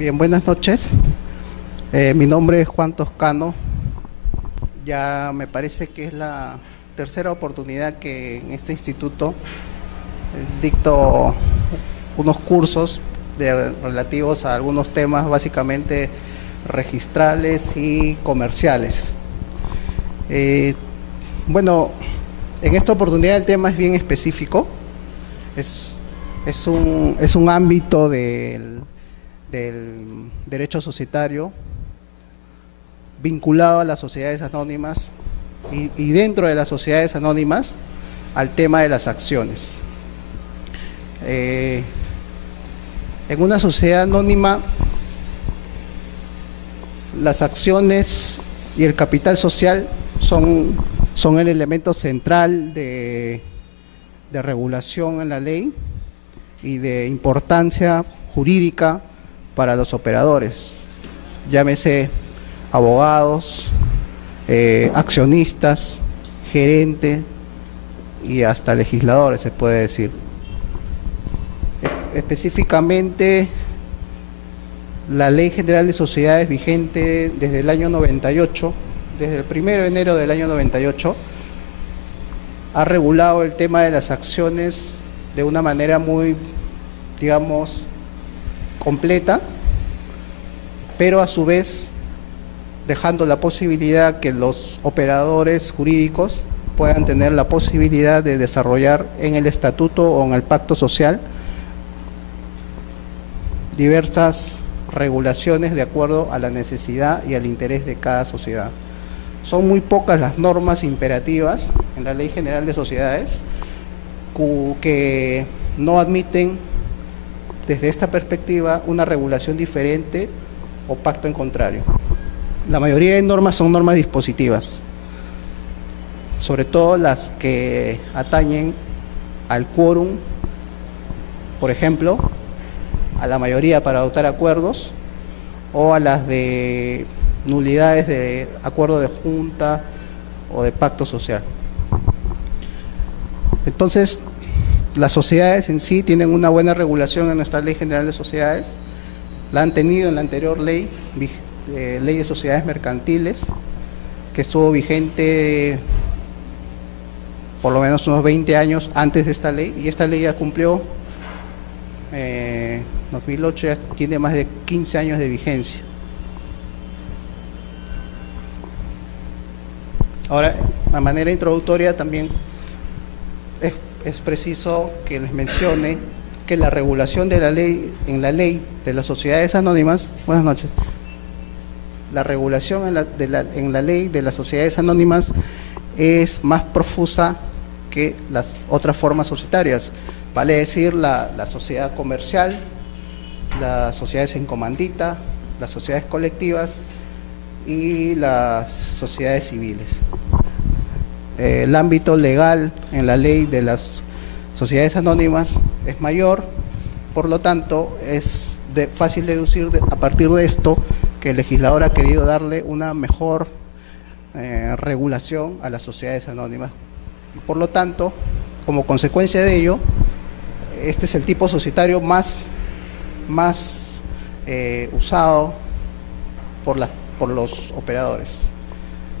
Bien, buenas noches. Mi nombre es Juan Toscano. Ya me parece que es la tercera oportunidad que en este instituto dicto unos cursos relativos a algunos temas básicamente registrales y comerciales. Bueno, en esta oportunidad el tema es bien específico. Es un ámbito del derecho societario vinculado a las sociedades anónimas y dentro de las sociedades anónimas al tema de las acciones. En una sociedad anónima, las acciones y el capital social son el elemento central de regulación en la ley y de importancia jurídica para los operadores, llámese abogados, accionistas, gerentes y hasta legisladores, se puede decir. Específicamente, la Ley General de Sociedades vigente desde el año 98, desde el 1 de enero del año 98, ha regulado el tema de las acciones de una manera muy, digamos, completa, pero a su vez dejando la posibilidad que los operadores jurídicos puedan tener la posibilidad de desarrollar en el estatuto o en el pacto social diversas regulaciones de acuerdo a la necesidad y al interés de cada sociedad. Son muy pocas las normas imperativas en la Ley General de Sociedades que no admiten desde esta perspectiva una regulación diferente o pacto en contrario. La mayoría de normas son normas dispositivas, sobre todo las que atañen al quórum, por ejemplo, a la mayoría para adoptar acuerdos, o a las de nulidades de acuerdo de junta o de pacto social. Entonces, las sociedades en sí tienen una buena regulación en nuestra Ley General de Sociedades, la han tenido en la anterior ley, Ley de Sociedades Mercantiles, que estuvo vigente por lo menos unos 20 años antes de esta ley, y esta ley ya cumplió 2008, ya tiene más de 15 años de vigencia. Ahora, de manera introductoria también es preciso que les mencione que la regulación de la ley, en la ley de las sociedades anónimas, buenas noches, la regulación en la ley de las sociedades anónimas es más profusa que las otras formas societarias, vale decir la sociedad comercial, las sociedades en comandita, las sociedades colectivas y las sociedades civiles. El ámbito legal en la ley de las sociedades anónimas es mayor, por lo tanto es fácil deducir a partir de esto que el legislador ha querido darle una mejor regulación a las sociedades anónimas. Por lo tanto, como consecuencia de ello, este es el tipo societario más usado por los operadores.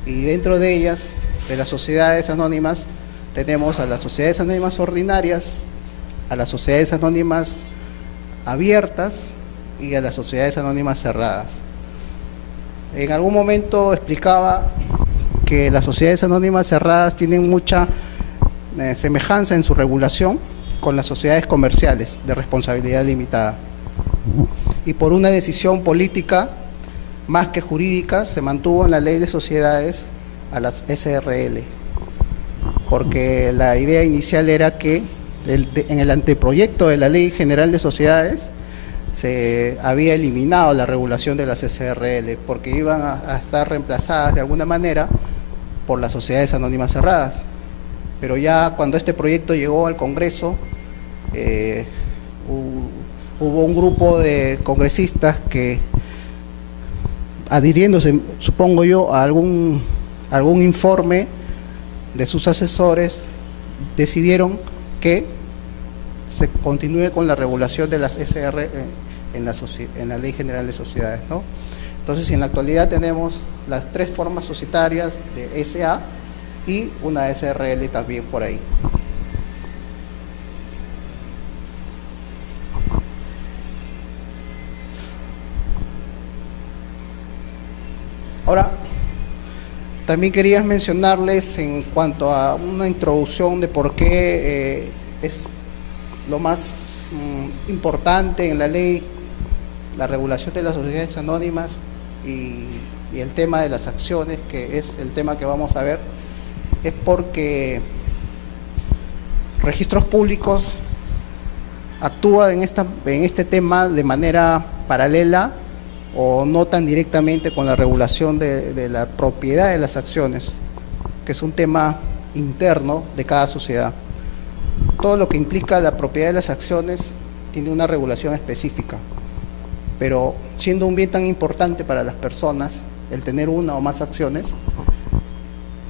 Y dentro de ellas, de las sociedades anónimas, tenemos a las sociedades anónimas ordinarias, a las sociedades anónimas abiertas y a las sociedades anónimas cerradas. En algún momento explicaba que las sociedades anónimas cerradas tienen mucha semejanza en su regulación con las sociedades comerciales de responsabilidad limitada. Y por una decisión política más que jurídica se mantuvo en la ley de sociedades a las SRL, porque la idea inicial era que en el anteproyecto de la Ley General de Sociedades se había eliminado la regulación de las SRL porque iban a estar reemplazadas de alguna manera por las sociedades anónimas cerradas. Pero ya cuando este proyecto llegó al Congreso, hubo un grupo de congresistas que, adhiriéndose, supongo yo, a algún informe de sus asesores, decidieron que se continúe con la regulación de las en la Ley General de Sociedades, ¿no? Entonces, en la actualidad tenemos las 3 formas societarias de SA y una SRL también por ahí. Ahora, también quería mencionarles en cuanto a una introducción de por qué es lo más importante en la ley la regulación de las sociedades anónimas y el tema de las acciones, que es el tema que vamos a ver, es porque Registros Públicos actúa en este tema de manera paralela o no tan directamente con la regulación de la propiedad de las acciones, que es un tema interno de cada sociedad. Todo lo que implica la propiedad de las acciones tiene una regulación específica, pero siendo un bien tan importante para las personas, el tener una o más acciones,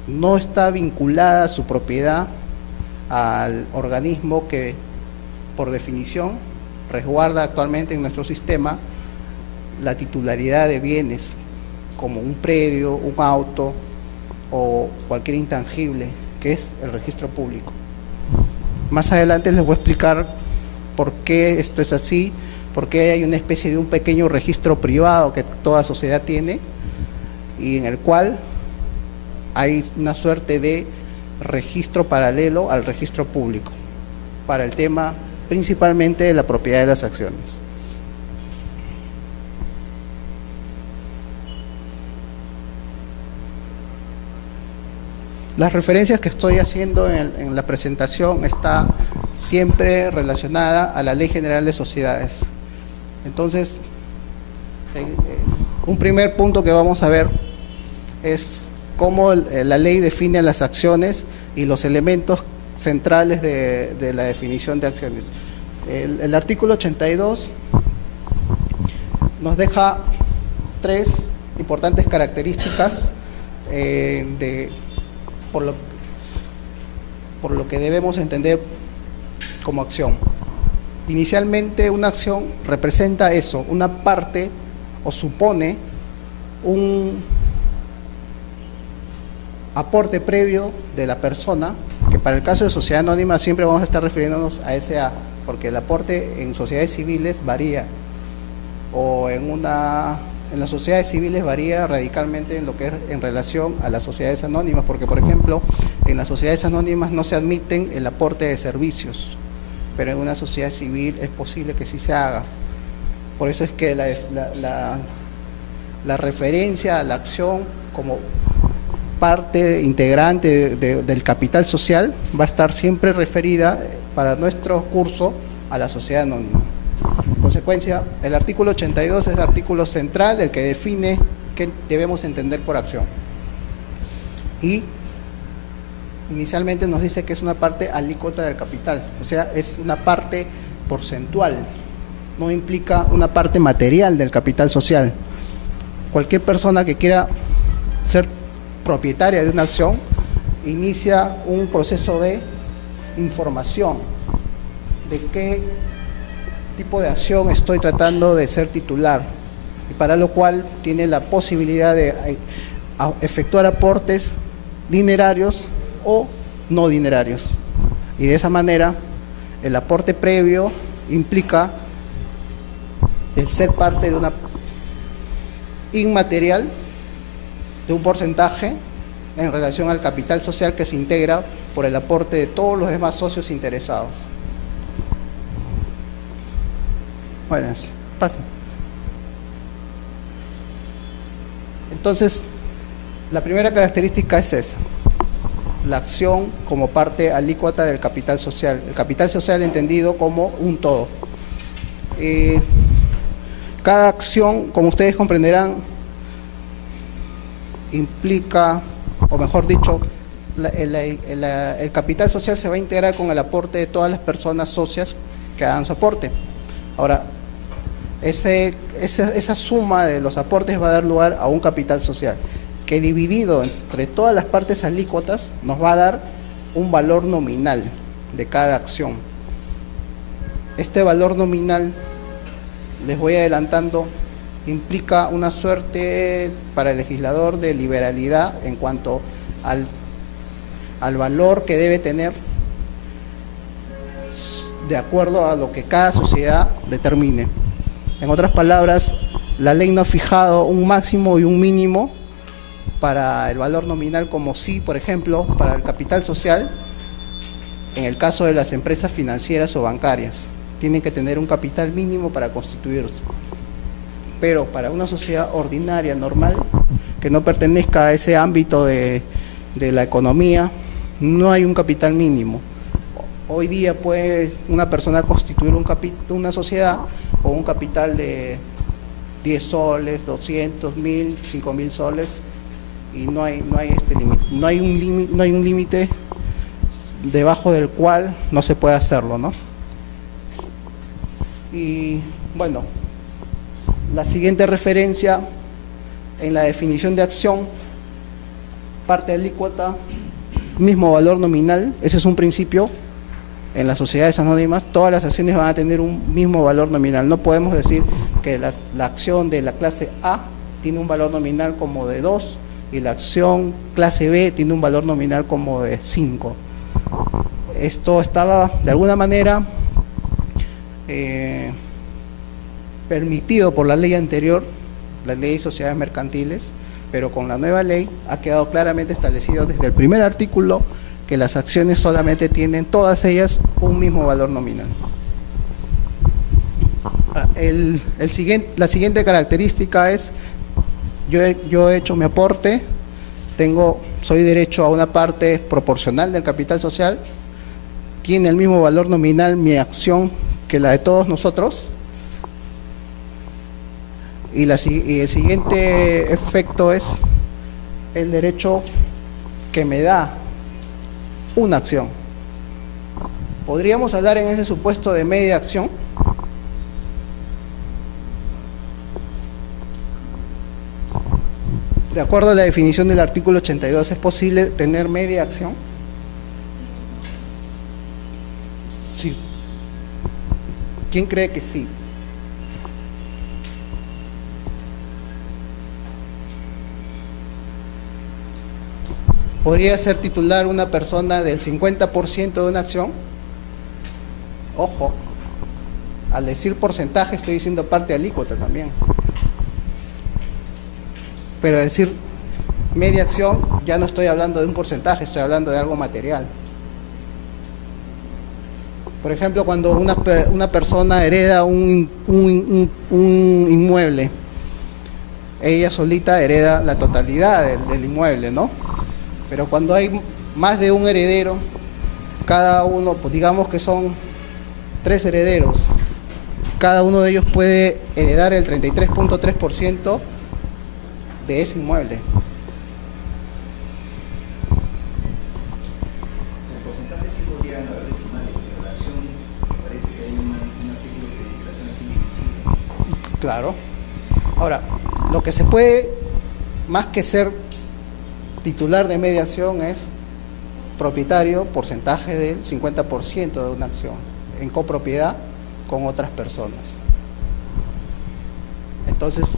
no está vinculada su propiedad al organismo que, por definición, resguarda actualmente en nuestro sistema la titularidad de bienes, como un predio, un auto o cualquier intangible, que es el registro público. Más adelante les voy a explicar por qué esto es así, por qué hay una especie de un pequeño registro privado que toda sociedad tiene y en el cual hay una suerte de registro paralelo al registro público para el tema principalmente de la propiedad de las acciones. Las referencias que estoy haciendo en la presentación está siempre relacionada a la Ley General de Sociedades. Entonces, un primer punto que vamos a ver es cómo la ley define las acciones y los elementos centrales de la definición de acciones. El artículo 82 nos deja 3 importantes características por lo que debemos entender como acción. Inicialmente, una acción representa eso, una parte o supone un aporte previo de la persona, que para el caso de sociedad anónima siempre vamos a estar refiriéndonos a SA, porque el aporte en sociedades civiles varía, o en las sociedades civiles varía radicalmente en lo que es en relación a las sociedades anónimas, porque por ejemplo, en las sociedades anónimas no se admiten el aporte de servicios, pero en una sociedad civil es posible que sí se haga. Por eso es que la referencia a la acción como parte integrante del capital social va a estar siempre referida para nuestro curso a la sociedad anónima. En consecuencia, el artículo 82 es el artículo central, el que define qué debemos entender por acción. Y inicialmente nos dice que es una parte alícuota del capital, o sea, es una parte porcentual, no implica una parte material del capital social. Cualquier persona que quiera ser propietaria de una acción inicia un proceso de información de qué tipo de acción estoy tratando de ser titular, y para lo cual tiene la posibilidad de efectuar aportes dinerarios o no dinerarios, y de esa manera el aporte previo implica el ser parte de una inmaterial de un porcentaje en relación al capital social que se integra por el aporte de todos los demás socios interesados. Buenas, pasen. Entonces, la primera característica es esa, la acción como parte alícuota del capital social. El capital social entendido como un todo. Cada acción, como ustedes comprenderán, implica, o mejor dicho, el capital social se va a integrar con el aporte de todas las personas socias que hagan su aporte. Ahora, esa suma de los aportes va a dar lugar a un capital social, que dividido entre todas las partes alícuotas nos va a dar un valor nominal de cada acción. Este valor nominal les voy adelantando, implica una suerte para el legislador de liberalidad en cuanto al valor que debe tener de acuerdo a lo que cada sociedad determine. En otras palabras, la ley no ha fijado un máximo y un mínimo para el valor nominal, como sí, por ejemplo, para el capital social, en el caso de las empresas financieras o bancarias. Tienen que tener un capital mínimo para constituirse. Pero para una sociedad ordinaria, normal, que no pertenezca a ese ámbito de la economía, no hay un capital mínimo. Hoy día puede una persona constituir una sociedad con un capital de 10 soles, 200, 1000, 5000 soles, y no hay un límite debajo del cual no se puede hacerlo, ¿no? Y bueno, la siguiente referencia en la definición de acción, parte alícuota, mismo valor nominal. Ese es un principio. En las sociedades anónimas todas las acciones van a tener un mismo valor nominal. No podemos decir que la acción de la clase A tiene un valor nominal como de 2 y la acción clase B tiene un valor nominal como de 5. Esto estaba de alguna manera permitido por la ley anterior, la ley de sociedades mercantiles, pero con la nueva ley ha quedado claramente establecido desde el primer artículo que las acciones solamente tienen, todas ellas, un mismo valor nominal. La siguiente característica es, yo he hecho mi aporte, soy derecho a una parte proporcional del capital social, tiene el mismo valor nominal mi acción que la de todos nosotros, y el siguiente efecto es el derecho que me da una acción. ¿Podríamos hablar en ese supuesto de media acción? De acuerdo a la definición del artículo 82, ¿es posible tener media acción? Sí. ¿Quién cree que sí? ¿Podría ser titular una persona del 50% de una acción? Ojo, al decir porcentaje estoy diciendo parte alícuota también. Pero decir media acción, ya no estoy hablando de un porcentaje, estoy hablando de algo material. Por ejemplo, cuando una persona hereda un inmueble, ella solita hereda la totalidad del inmueble, ¿no? Pero cuando hay más de un heredero, cada uno, pues digamos que son 3 herederos, cada uno de ellos puede heredar el 33.3% de ese inmueble. El porcentaje sí podrían haber decimales, pero la acción me parece que hay un artículo que dice que la acción es indivisible. Claro. Ahora, lo que se puede, más que ser titular de media acción, es propietario, porcentaje del 50% de una acción, en copropiedad con otras personas. Entonces,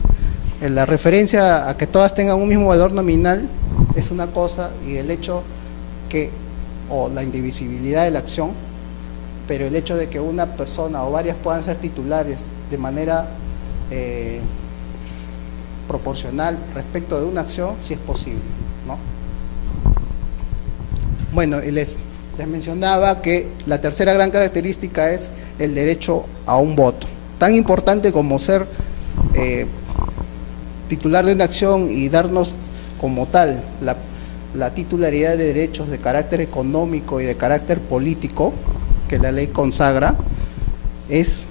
la referencia a que todas tengan un mismo valor nominal es una cosa, y el hecho o la indivisibilidad de la acción, pero el hecho de que una persona o varias puedan ser titulares de manera proporcional respecto de una acción, sí es posible, ¿no? Bueno, les mencionaba que la tercera gran característica es el derecho a un voto. Tan importante como ser titular de una acción y darnos como tal la titularidad de derechos de carácter económico y de carácter político que la ley consagra, es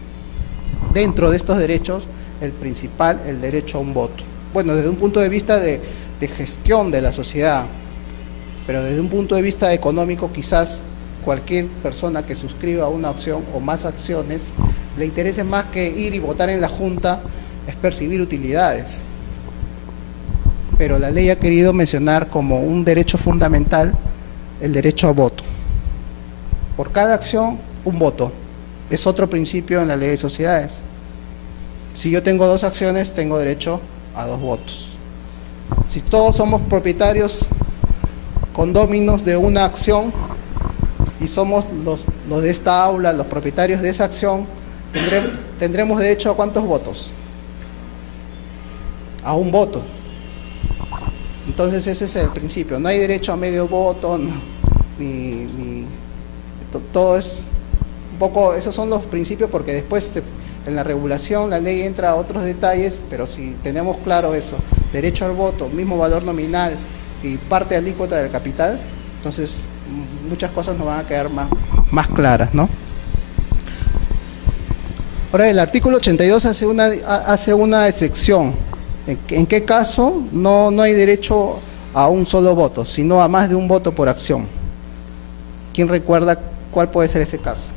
dentro de estos derechos el principal, el derecho a un voto. Bueno, desde un punto de vista de gestión de la sociedad, pero desde un punto de vista económico, quizás cualquier persona que suscriba una acción o más acciones, le interese más que ir y votar en la Junta, es percibir utilidades. Pero la ley ha querido mencionar como un derecho fundamental el derecho a voto. Por cada acción, un voto. Es otro principio en la ley de sociedades. Si yo tengo 2 acciones, tengo derecho a 2 votos. Si todos somos propietarios condóminos de una acción y somos los de esta aula, los propietarios de esa acción, tendremos derecho a ¿cuántos votos? A 1 voto. Entonces ese es el principio. No hay derecho a medio voto, no, todo es un poco, esos son los principios, porque después en la regulación la ley entra a otros detalles, pero si tenemos claro eso, derecho al voto, mismo valor nominal y parte alícuota del capital, entonces muchas cosas nos van a quedar más claras, ¿no? Ahora, el artículo 82 hace una excepción. ¿En qué caso no hay derecho a un solo voto, sino a más de un voto por acción? ¿Quién recuerda cuál puede ser ese caso?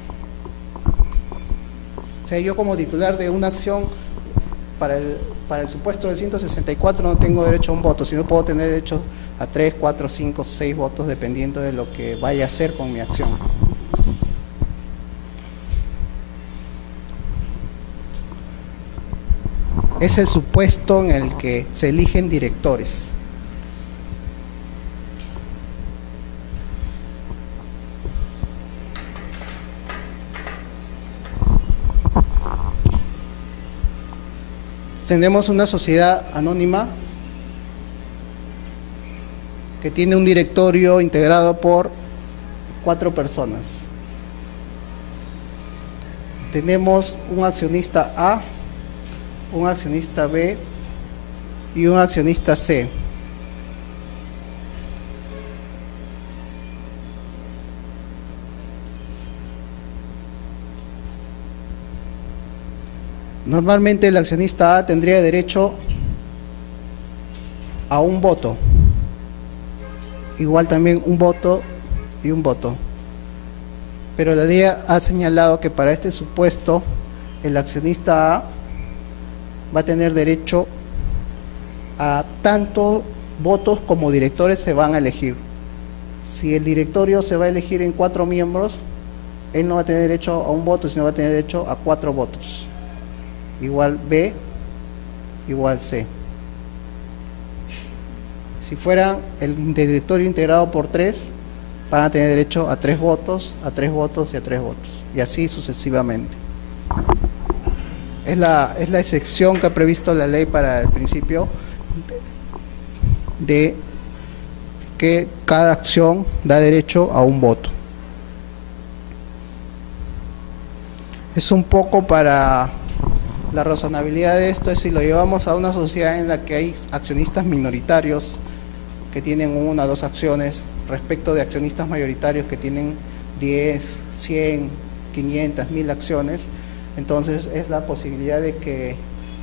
O sea, yo como titular de una acción, para el supuesto del 164 no tengo derecho a un voto, sino puedo tener derecho a 3, 4, 5, 6 votos, dependiendo de lo que vaya a hacer con mi acción. Es el supuesto en el que se eligen directores. Tenemos una sociedad anónima que tiene un directorio integrado por 4 personas. Tenemos un accionista A, un accionista B y un accionista C. Normalmente el accionista A tendría derecho a un voto, igual también un voto y un voto, pero la ley ha señalado que para este supuesto el accionista A va a tener derecho a tanto votos como directores se van a elegir. Si el directorio se va a elegir en 4 miembros, él no va a tener derecho a un voto, sino va a tener derecho a 4 votos. Igual B, igual C. Si fuera el directorio integrado por 3, van a tener derecho a 3 votos, a 3 votos y a 3 votos. Y así sucesivamente. Es la excepción que ha previsto la ley para el principio de que cada acción da derecho a un voto. Es un poco para la razonabilidad de esto, es si lo llevamos a una sociedad en la que hay accionistas minoritarios que tienen 1 o 2 acciones respecto de accionistas mayoritarios que tienen 10, 100, 500, 1000 acciones. Entonces es la posibilidad de que,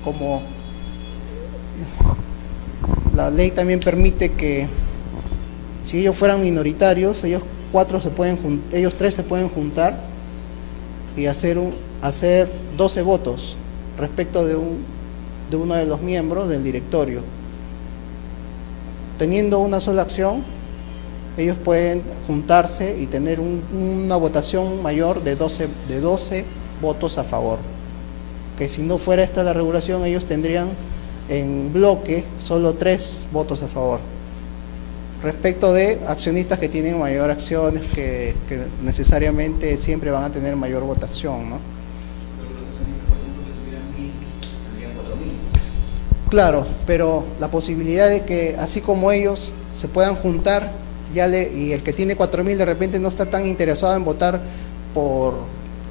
como la ley también permite que si ellos fueran minoritarios, ellos 3 se pueden juntar y hacer 12 votos respecto de uno de los miembros del directorio. Teniendo una sola acción, ellos pueden juntarse y tener una votación mayor de 12 votos a favor, que si no fuera esta la regulación, ellos tendrían en bloque solo 3 votos a favor, respecto de accionistas que tienen mayor acciones, que necesariamente siempre van a tener mayor votación, ¿no? Claro, pero la posibilidad de que así como ellos se puedan juntar y el que tiene 4.000 de repente no está tan interesado en votar por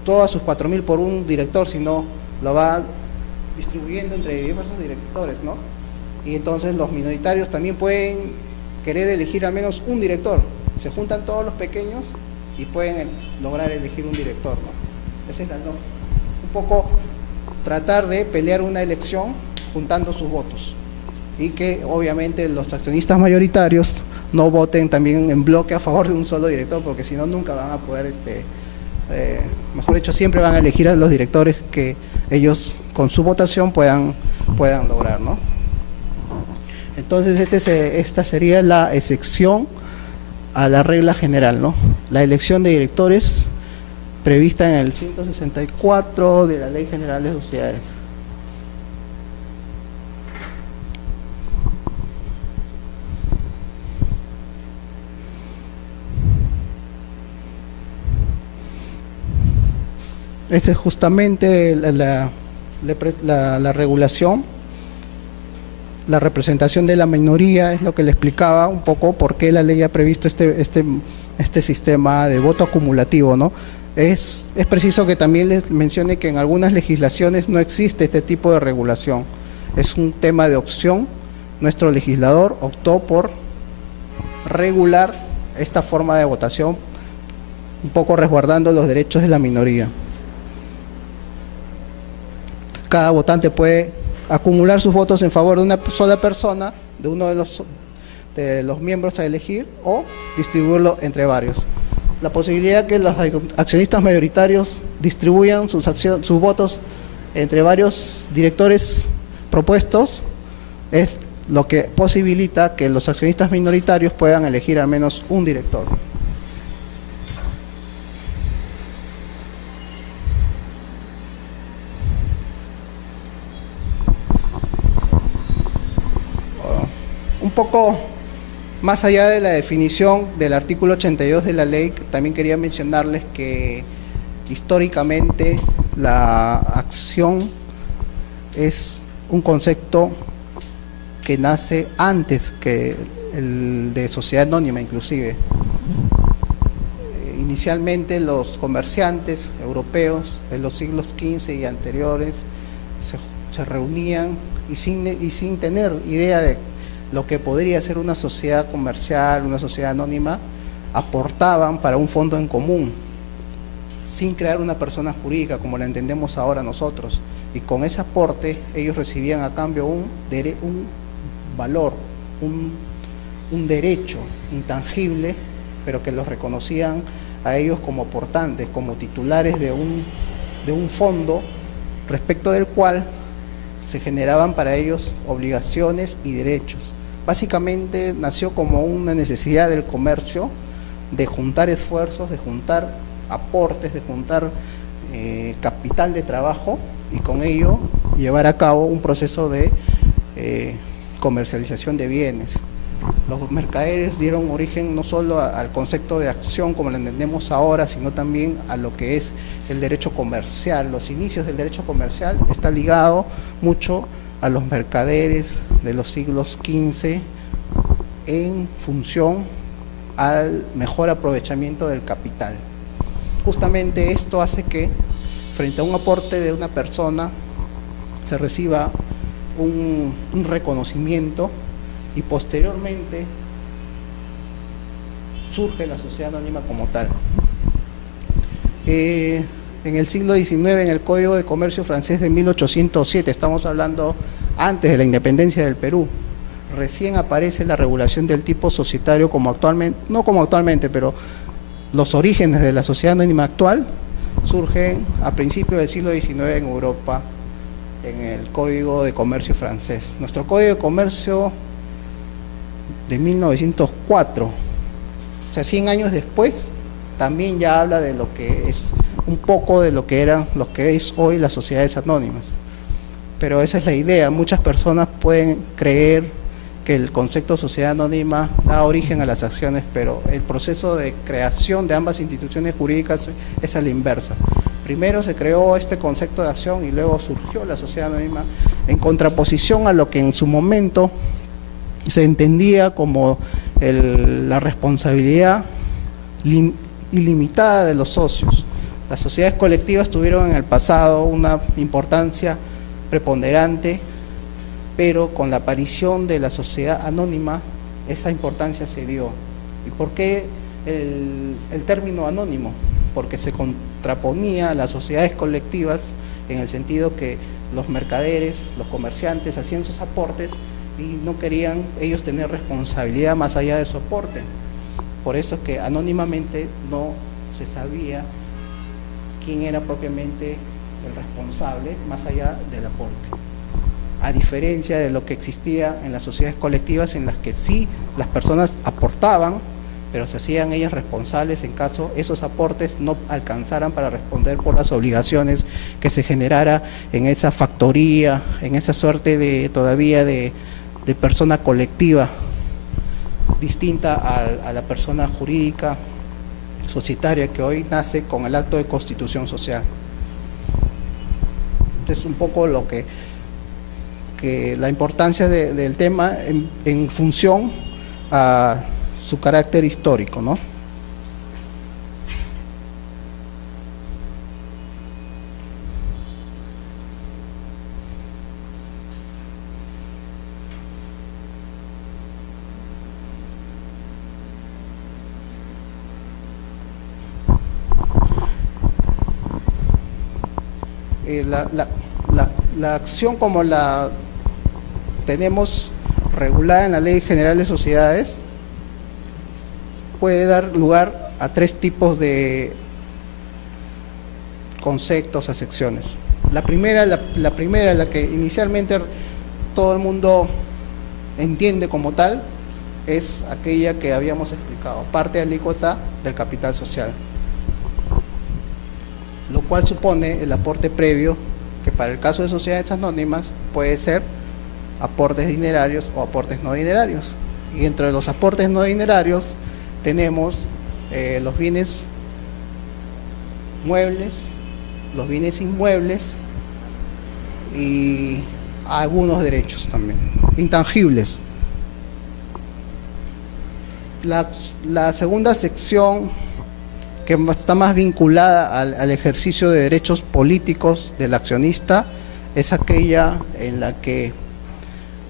todas sus 4.000 por un director, sino lo va distribuyendo entre diversos directores, ¿no? Y entonces los minoritarios también pueden querer elegir al menos un director. Se juntan todos los pequeños y pueden lograr elegir un director, ¿no? Esa es la lógica. Un poco tratar de pelear una elección juntando sus votos, y que obviamente los accionistas mayoritarios no voten también en bloque a favor de un solo director, porque si no nunca van a poder, mejor dicho, siempre van a elegir a los directores que ellos con su votación puedan lograr, ¿no? Entonces esta sería la excepción a la regla general, ¿no? La elección de directores prevista en el 164 de la Ley General de Sociedades. Esa es justamente la regulación, la representación de la minoría, es lo que le explicaba un poco por qué la ley ha previsto este sistema de voto acumulativo, ¿no? Es preciso que también les mencione que en algunas legislaciones no existe este tipo de regulación, es un tema de opción. Nuestro legislador optó por regular esta forma de votación, un poco resguardando los derechos de la minoría. Cada votante puede acumular sus votos en favor de una sola persona, de uno de los miembros a elegir, o distribuirlo entre varios. La posibilidad que los accionistas mayoritarios distribuyan sus votos entre varios directores propuestos es lo que posibilita que los accionistas minoritarios puedan elegir al menos un director. Un poco más allá de la definición del artículo 82 de la ley, también quería mencionarles que históricamente la acción es un concepto que nace antes que el de sociedad anónima inclusive. Inicialmente los comerciantes europeos de los siglos XV y anteriores se reunían y sin tener idea de lo que podría ser una sociedad comercial, una sociedad anónima, aportaban para un fondo en común, sin crear una persona jurídica como la entendemos ahora nosotros, y con ese aporte ellos recibían a cambio un valor, un derecho intangible, pero que los reconocían a ellos como aportantes, como titulares de un fondo respecto del cual se generaban para ellos obligaciones y derechos. Básicamente nació como una necesidad del comercio de juntar esfuerzos, de juntar aportes, de juntar capital de trabajo y con ello llevar a cabo un proceso de comercialización de bienes. Los mercaderes dieron origen no solo al concepto de acción como lo entendemos ahora, sino también a lo que es el derecho comercial. Los inicios del derecho comercial está ligado mucho a los mercaderes de los siglos XV en función al mejor aprovechamiento del capital. Justamente esto hace que frente a un aporte de una persona se reciba un reconocimiento y posteriormente surge la sociedad anónima como tal. En el siglo XIX, en el Código de Comercio francés de 1807, estamos hablando antes de la independencia del Perú, recién aparece la regulación del tipo societario como actualmente, no como actualmente, pero los orígenes de la sociedad anónima actual surgen a principios del siglo XIX en Europa, en el Código de Comercio francés. Nuestro Código de Comercio de 1904, o sea, 100 años después, también ya habla de lo que es un poco de lo que es hoy las sociedades anónimas. Pero esa es la idea. Muchas personas pueden creer que el concepto de sociedad anónima da origen a las acciones, pero el proceso de creación de ambas instituciones jurídicas es a la inversa. Primero se creó este concepto de acción y luego surgió la sociedad anónima en contraposición a lo que en su momento se entendía como la responsabilidad ilimitada de los socios. Las sociedades colectivas tuvieron en el pasado una importancia preponderante, pero con la aparición de la sociedad anónima esa importancia se dio. ¿Y por qué el término anónimo? Porque se contraponía a las sociedades colectivas en el sentido que los mercaderes, los comerciantes hacían sus aportes y no querían ellos tener responsabilidad más allá de su aporte. Por eso es que anónimamente no se sabía quién era propiamente el responsable más allá del aporte. A diferencia de lo que existía en las sociedades colectivas en las que sí las personas aportaban, pero se hacían ellas responsables en caso esos aportes no alcanzaran para responder por las obligaciones que se generara en esa factoría, en esa suerte de todavía de persona colectiva, distinta a la persona jurídica societaria que hoy nace con el acto de constitución social. Esto es un poco lo que la importancia del tema en función a su carácter histórico, ¿no? La acción como la tenemos regulada en la Ley General de Sociedades puede dar lugar a tres tipos de conceptos, acepciones. La primera, la que inicialmente todo el mundo entiende como tal, es aquella que habíamos explicado, parte alícuota del capital social, lo cual supone el aporte previo, que para el caso de sociedades anónimas puede ser aportes dinerarios o aportes no dinerarios. Y entre los aportes no dinerarios tenemos los bienes muebles, los bienes inmuebles y algunos derechos también, intangibles. La segunda sección, que está más vinculada al ejercicio de derechos políticos del accionista, es aquella en la que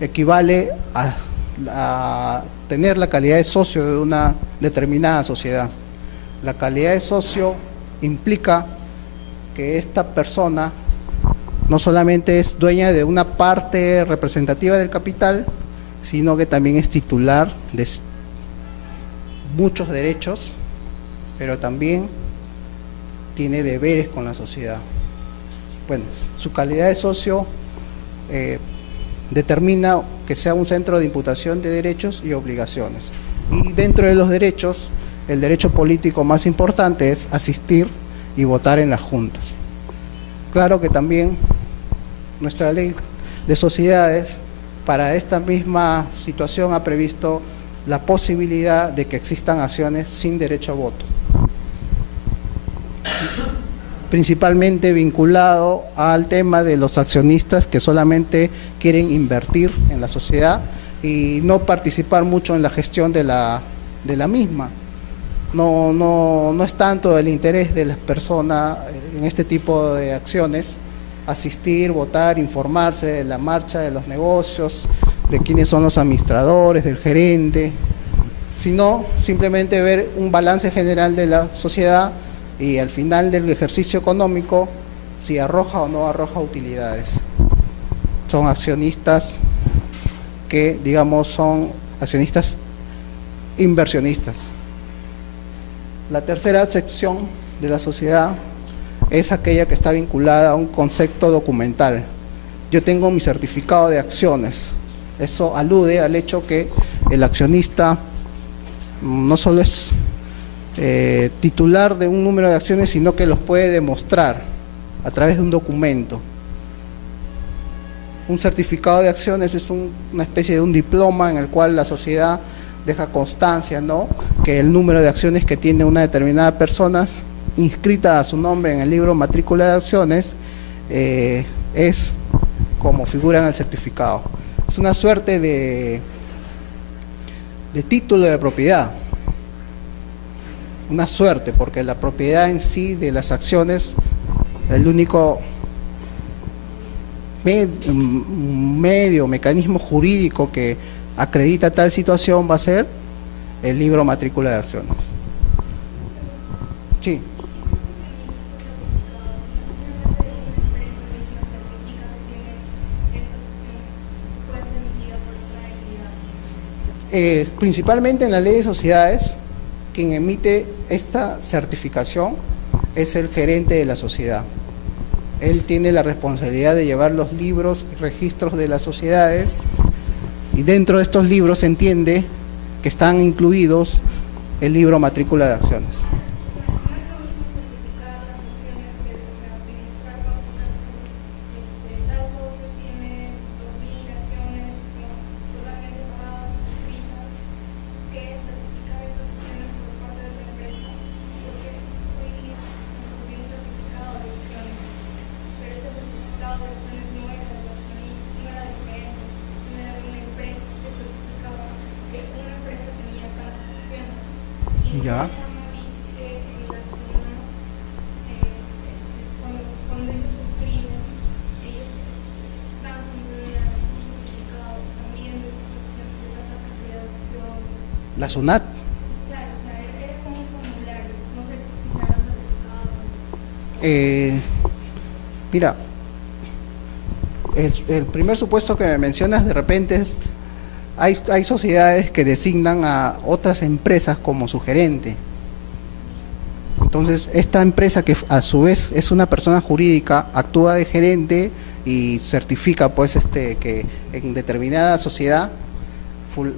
equivale a tener la calidad de socio de una determinada sociedad. La calidad de socio implica que esta persona no solamente es dueña de una parte representativa del capital, sino que también es titular de muchos derechos, pero también tiene deberes con la sociedad. Bueno, su calidad de socio determina que sea un centro de imputación de derechos y obligaciones. Y dentro de los derechos, el derecho político más importante es asistir y votar en las juntas. Claro que también nuestra ley de sociedades para esta misma situación ha previsto la posibilidad de que existan acciones sin derecho a voto, principalmente vinculado al tema de los accionistas que solamente quieren invertir en la sociedad y no participar mucho en la gestión de la misma. No es tanto el interés de las personas en este tipo de acciones, asistir, votar, informarse de la marcha de los negocios, de quiénes son los administradores, del gerente, sino simplemente ver un balance general de la sociedad y al final del ejercicio económico si arroja o no arroja utilidades. Son accionistas que, digamos, son accionistas inversionistas. La tercera sección de la sociedad es aquella que está vinculada a un concepto documental. Yo tengo mi certificado de acciones. Eso alude al hecho que el accionista no solo es titular de un número de acciones, sino que los puede demostrar a través de un documento. Un certificado de acciones es una especie de un diploma en el cual la sociedad deja constancia, ¿no?, que el número de acciones que tiene una determinada persona inscrita a su nombre en el libro matrícula de acciones es como figura en el certificado. Es una suerte de título de propiedad. Una suerte, porque la propiedad en sí de las acciones, el único mecanismo jurídico que acredita tal situación va a ser el libro matrícula de acciones. Sí. Principalmente en la ley de sociedades, quien emite esta certificación es el gerente de la sociedad. Él tiene la responsabilidad de llevar los libros y registros de las sociedades, y dentro de estos libros se entiende que están incluidos el libro matrícula de acciones. certificado de Ya. forma vi que en la zona, cuando ellos sufrían, ellos estaban controlando el certificado también de cierta capacitación. La SUNAT. Claro, o sea, era como un formulario, no sé si se habrá certificado. Mira, el primer supuesto que me mencionas de repente es, hay sociedades que designan a otras empresas como su gerente. Entonces, esta empresa, que a su vez es una persona jurídica, actúa de gerente y certifica pues que en determinada sociedad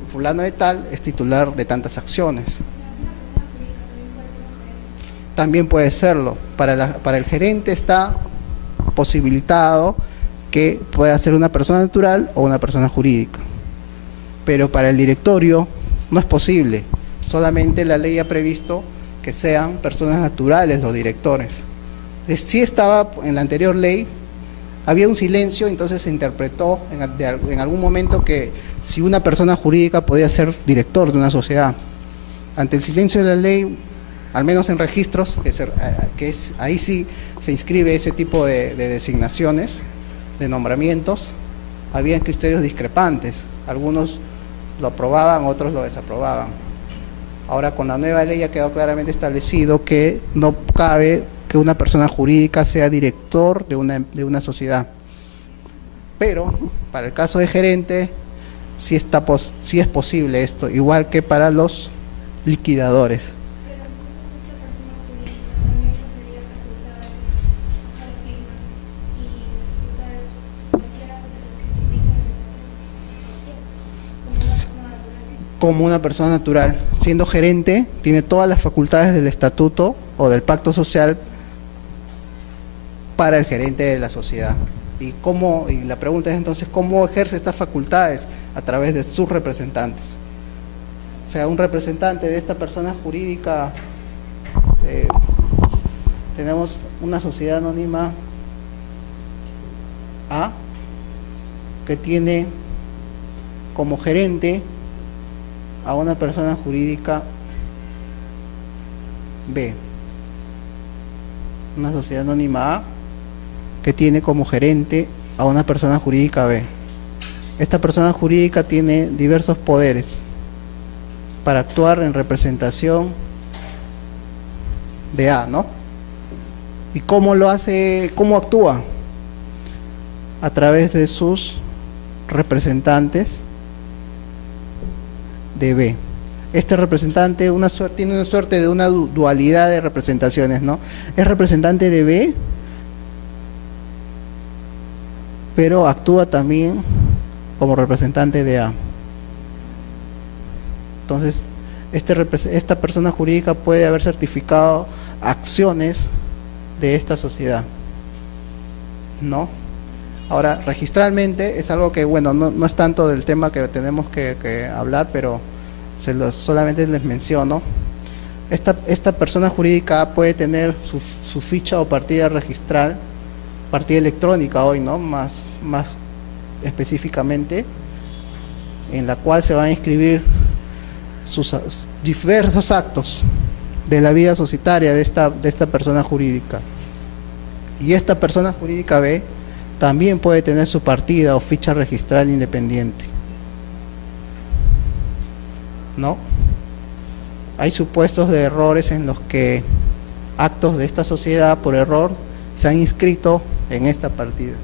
fulano de tal es titular de tantas acciones. También puede serlo. Para el gerente está posibilitado que pueda ser una persona natural o una persona jurídica. Pero para el directorio no es posible. Solamente la ley ha previsto que sean personas naturales los directores. Sí estaba en la anterior ley, había un silencio, entonces se interpretó en algún momento que si una persona jurídica podía ser director de una sociedad. Ante el silencio de la ley, al menos en registros, ahí sí se inscribe ese tipo de designaciones, de nombramientos, había criterios discrepantes, algunos lo aprobaban, otros lo desaprobaban. Ahora con la nueva ley ha quedado claramente establecido que no cabe que una persona jurídica sea director de una sociedad. Pero para el caso de gerente sí es posible esto, igual que para los liquidadores. Pero entonces esta persona jurídica también poseería facultades a la firma y facultades cualquiera de las que se indican en el estatuto, como una persona natural. Como una persona natural, siendo gerente, tiene todas las facultades del estatuto o del pacto social para el gerente de la sociedad. Y la pregunta es entonces, ¿cómo ejerce estas facultades? A través de sus representantes. O sea, un representante de esta persona jurídica, tenemos una sociedad anónima A, que tiene como gerente a una persona jurídica B. Una sociedad anónima A que tiene como gerente a una persona jurídica B. Esta persona jurídica tiene diversos poderes para actuar en representación de A, ¿no? ¿Y cómo lo hace, cómo actúa? A través de sus representantes de B. Este representante tiene una suerte de una dualidad de representaciones, ¿no? Es representante de B, pero actúa también como representante de A. Entonces, esta persona jurídica puede haber certificado acciones de esta sociedad, ¿no? Ahora, registralmente es algo que, bueno, no es tanto del tema que tenemos que hablar, pero solamente les menciono. Esta persona jurídica puede tener su ficha o partida registral, partida electrónica hoy, ¿no? Más específicamente, en la cual se van a inscribir sus diversos actos de la vida societaria de esta persona jurídica. Y esta persona jurídica B también puede tener su partida o ficha registral independiente, ¿no? Hay supuestos de errores en los que actos de esta sociedad por error se han inscrito en esta partida,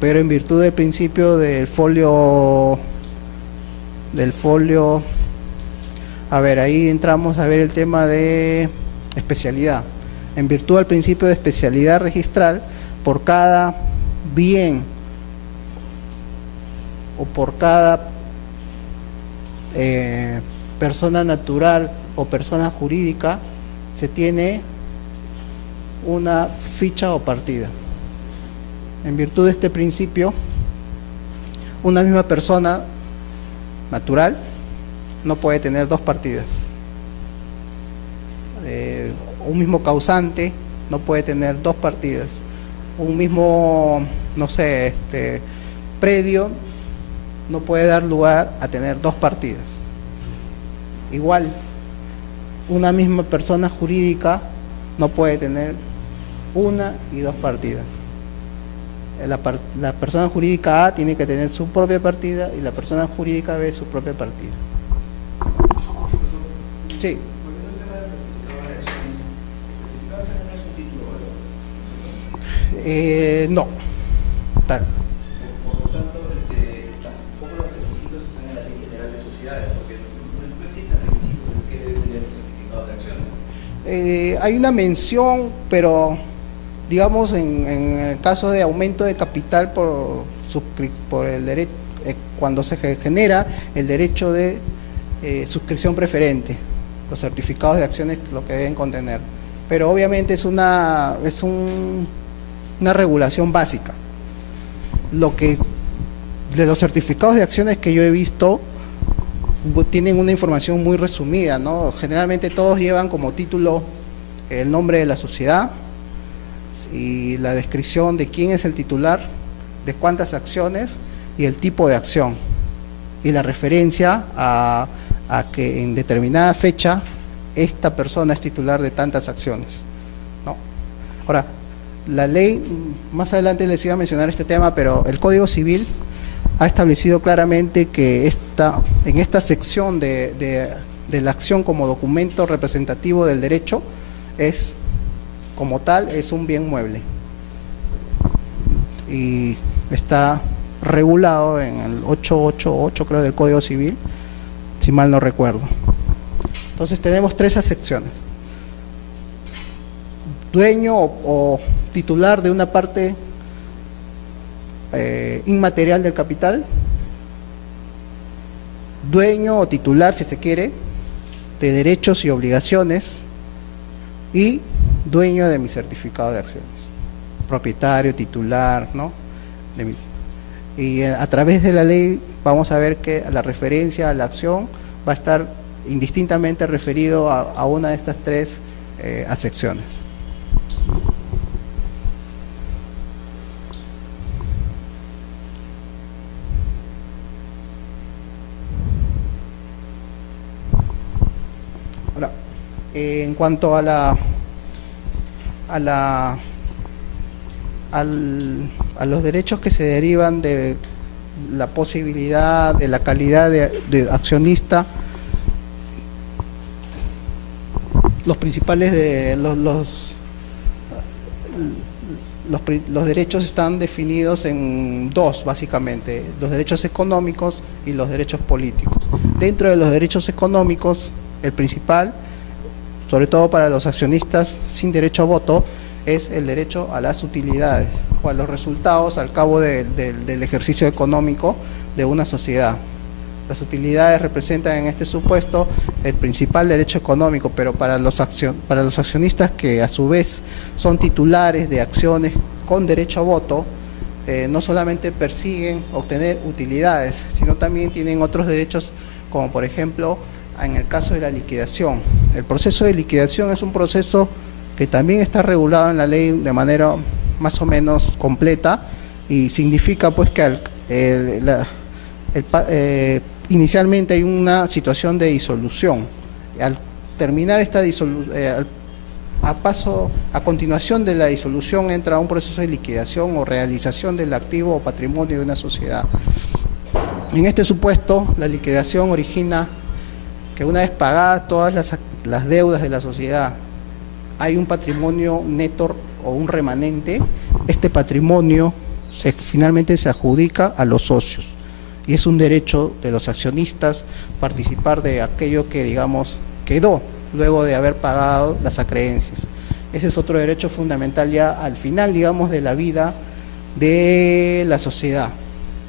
pero en virtud del principio del folio, a ver, ahí entramos a ver el tema de especialidad. En virtud del principio de especialidad registral, por cada bien o por cada persona natural o persona jurídica se tiene una ficha o partida. En virtud de este principio, una misma persona natural no puede tener dos partidas. Un mismo causante no puede tener dos partidas. Un mismo, no sé, predio no puede dar lugar a tener dos partidas. Igual, una misma persona jurídica no puede tener una y dos partidas. La persona jurídica A tiene que tener su propia partida y la persona jurídica B su propia partida. Sí. No. Tal. Por lo tanto, tampoco los requisitos están en la Ley General de Sociedades, porque no existen requisitos de que debe tener un certificado de acciones. Hay una mención, pero digamos en el caso de aumento de capital por el derecho, cuando se genera el derecho de suscripción preferente, los certificados de acciones lo que deben contener, pero obviamente es una regulación básica. Lo que de los certificados de acciones que yo he visto tienen una información muy resumida, ¿no? Generalmente todos llevan como título el nombre de la sociedad y la descripción de quién es el titular, de cuántas acciones y el tipo de acción, y la referencia a que en determinada fecha esta persona es titular de tantas acciones, ¿no? Ahora, la ley, más adelante les iba a mencionar este tema, pero el Código Civil ha establecido claramente que en esta sección de la acción como documento representativo del derecho como tal, es un bien mueble y está regulado en el 888, creo, del Código Civil, si mal no recuerdo. Entonces tenemos tres acepciones: dueño o titular de una parte inmaterial del capital, dueño o titular, si se quiere, de derechos y obligaciones, y dueño de mi certificado de acciones, propietario, titular, ¿no? Y a través de la ley vamos a ver que la referencia a la acción va a estar indistintamente referido a una de estas tres acepciones. Ahora, en cuanto a los derechos que se derivan de la posibilidad de la calidad de accionista, los principales los derechos están definidos en dos, básicamente: los derechos económicos y los derechos políticos. Dentro de los derechos económicos, el principal, sobre todo para los accionistas sin derecho a voto, es el derecho a las utilidades o a los resultados al cabo del ejercicio económico de una sociedad. Las utilidades representan en este supuesto el principal derecho económico, pero para los accionistas que a su vez son titulares de acciones con derecho a voto, no solamente persiguen obtener utilidades, sino también tienen otros derechos, como por ejemplo en el caso de la liquidación. El proceso de liquidación es un proceso que también está regulado en la ley de manera más o menos completa, y significa pues que inicialmente hay una situación de disolución. Al terminar esta disolución, a continuación de la disolución, entra un proceso de liquidación o realización del activo o patrimonio de una sociedad. En este supuesto, la liquidación origina que una vez pagadas todas las deudas de la sociedad, hay un patrimonio neto o un remanente. Este patrimonio finalmente se adjudica a los socios, y es un derecho de los accionistas participar de aquello que, digamos, quedó luego de haber pagado las acreencias. Ese es otro derecho fundamental ya al final, digamos, de la vida de la sociedad,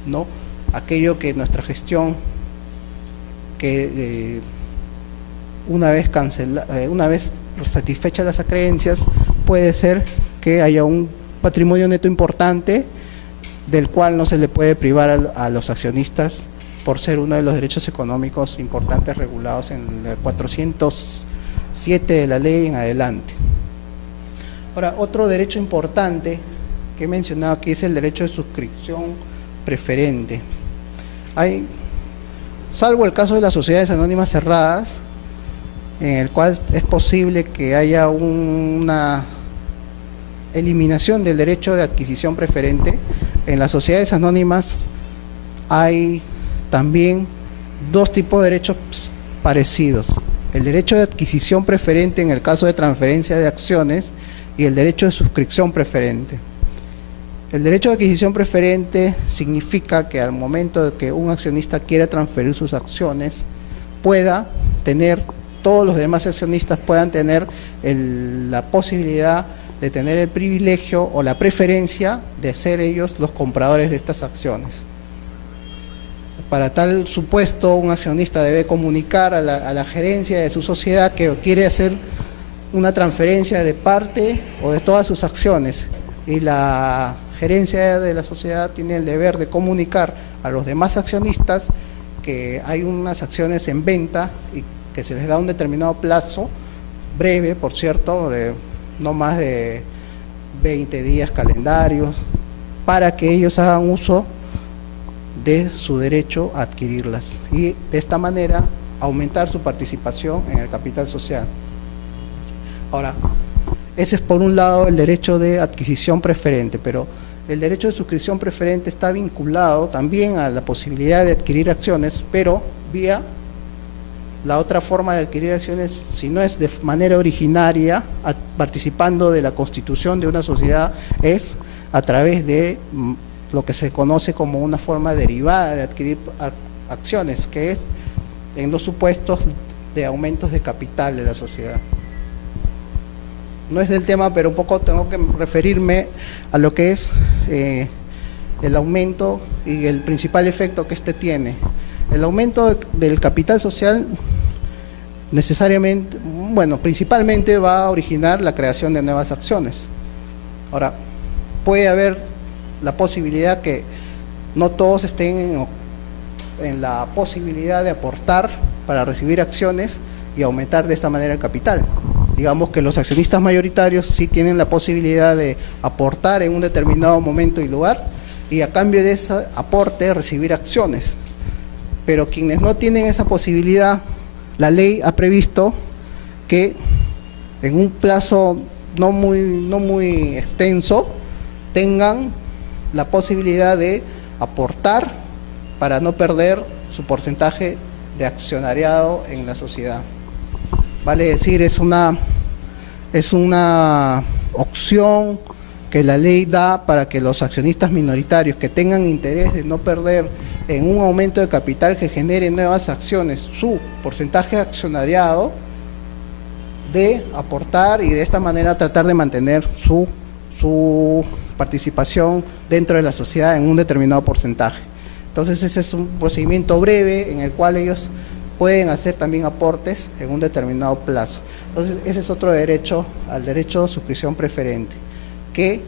¿no? Aquello que nuestra gestión, que una vez satisfechas las acreencias, puede ser que haya un patrimonio neto importante del cual no se le puede privar a los accionistas, por ser uno de los derechos económicos importantes regulados en el 407 de la ley en adelante. Ahora, otro derecho importante que he mencionado aquí es el derecho de suscripción preferente. Salvo el caso de las sociedades anónimas cerradas, en el cual es posible que haya una eliminación del derecho de adquisición preferente. En las sociedades anónimas hay también dos tipos de derechos parecidos: el derecho de adquisición preferente en el caso de transferencia de acciones y el derecho de suscripción preferente. El derecho de adquisición preferente significa que al momento de que un accionista quiera transferir sus acciones, pueda tener, todos los demás accionistas puedan tener la posibilidad de tener el privilegio o la preferencia de ser ellos los compradores de estas acciones. Para tal supuesto, un accionista debe comunicar a la gerencia de su sociedad que quiere hacer una transferencia de parte o de todas sus acciones, y la gerencia de la sociedad tiene el deber de comunicar a los demás accionistas que hay unas acciones en venta y que se les da un determinado plazo, breve por cierto, de no más de 20 días calendarios, para que ellos hagan uso de su derecho a adquirirlas y de esta manera aumentar su participación en el capital social. Ahora, ese es por un lado el derecho de adquisición preferente, pero el derecho de suscripción preferente está vinculado también a la posibilidad de adquirir acciones, pero vía la otra forma de adquirir acciones, si no es de manera originaria, participando de la constitución de una sociedad, es a través de lo que se conoce como una forma derivada de adquirir acciones, que es en los supuestos de aumentos de capital de la sociedad. No es del tema, pero un poco tengo que referirme a lo que es el aumento y el principal efecto que este tiene. El aumento del capital social necesariamente, bueno, principalmente va a originar la creación de nuevas acciones. Ahora, puede haber la posibilidad que no todos estén en la posibilidad de aportar para recibir acciones y aumentar de esta manera el capital. Digamos que los accionistas mayoritarios sí tienen la posibilidad de aportar en un determinado momento y lugar, y a cambio de ese aporte recibir acciones. Pero quienes no tienen esa posibilidad, la ley ha previsto que en un plazo no muy extenso tengan la posibilidad de aportar para no perder su porcentaje de accionariado en la sociedad. Vale decir, es una opción que la ley da para que los accionistas minoritarios que tengan interés de no perder en un aumento de capital que genere nuevas acciones su porcentaje de accionariado, de aportar y de esta manera tratar de mantener su participación dentro de la sociedad en un determinado porcentaje. Entonces ese es un procedimiento breve en el cual ellos pueden hacer también aportes en un determinado plazo. Entonces ese es otro derecho, al derecho de suscripción preferente, que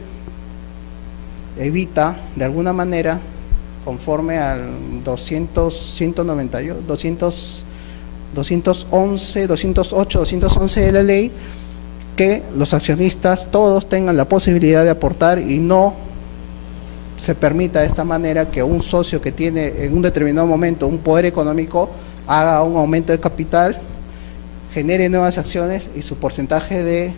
evita de alguna manera, conforme al 208, 211 de la ley, que los accionistas todos tengan la posibilidad de aportar y no se permita de esta manera que un socio que tiene en un determinado momento un poder económico haga un aumento de capital, genere nuevas acciones y su porcentaje de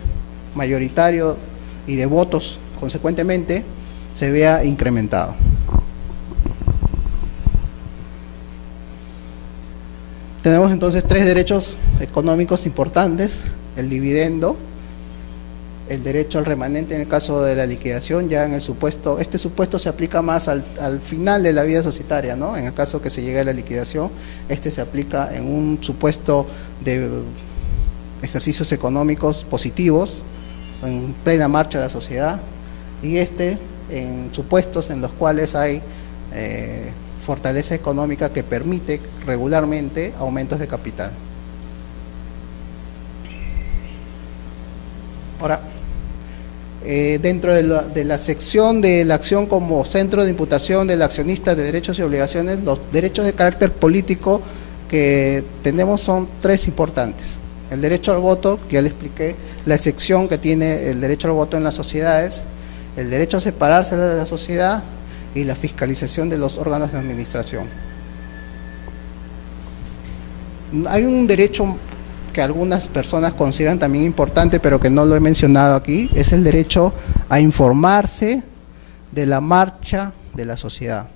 mayoritario y de votos consecuentemente se vea incrementado. Tenemos entonces tres derechos económicos importantes: el dividendo, el derecho al remanente en el caso de la liquidación, ya en el supuesto, este supuesto se aplica más al final de la vida societaria, ¿no? En el caso que se llegue a la liquidación, este se aplica en un supuesto de ejercicios económicos positivos, en plena marcha de la sociedad, y este en supuestos en los cuales hay fortaleza económica que permite regularmente aumentos de capital. Ahora, dentro de la sección de la acción como centro de imputación del accionista de derechos y obligaciones, los derechos de carácter político que tenemos son tres importantes: el derecho al voto, que ya le expliqué, la excepción que tiene el derecho al voto en las sociedades, el derecho a separarse de la sociedad y la fiscalización de los órganos de administración. Hay un derecho que algunas personas consideran también importante, pero que no lo he mencionado aquí, es el derecho a informarse de la marcha de la sociedad.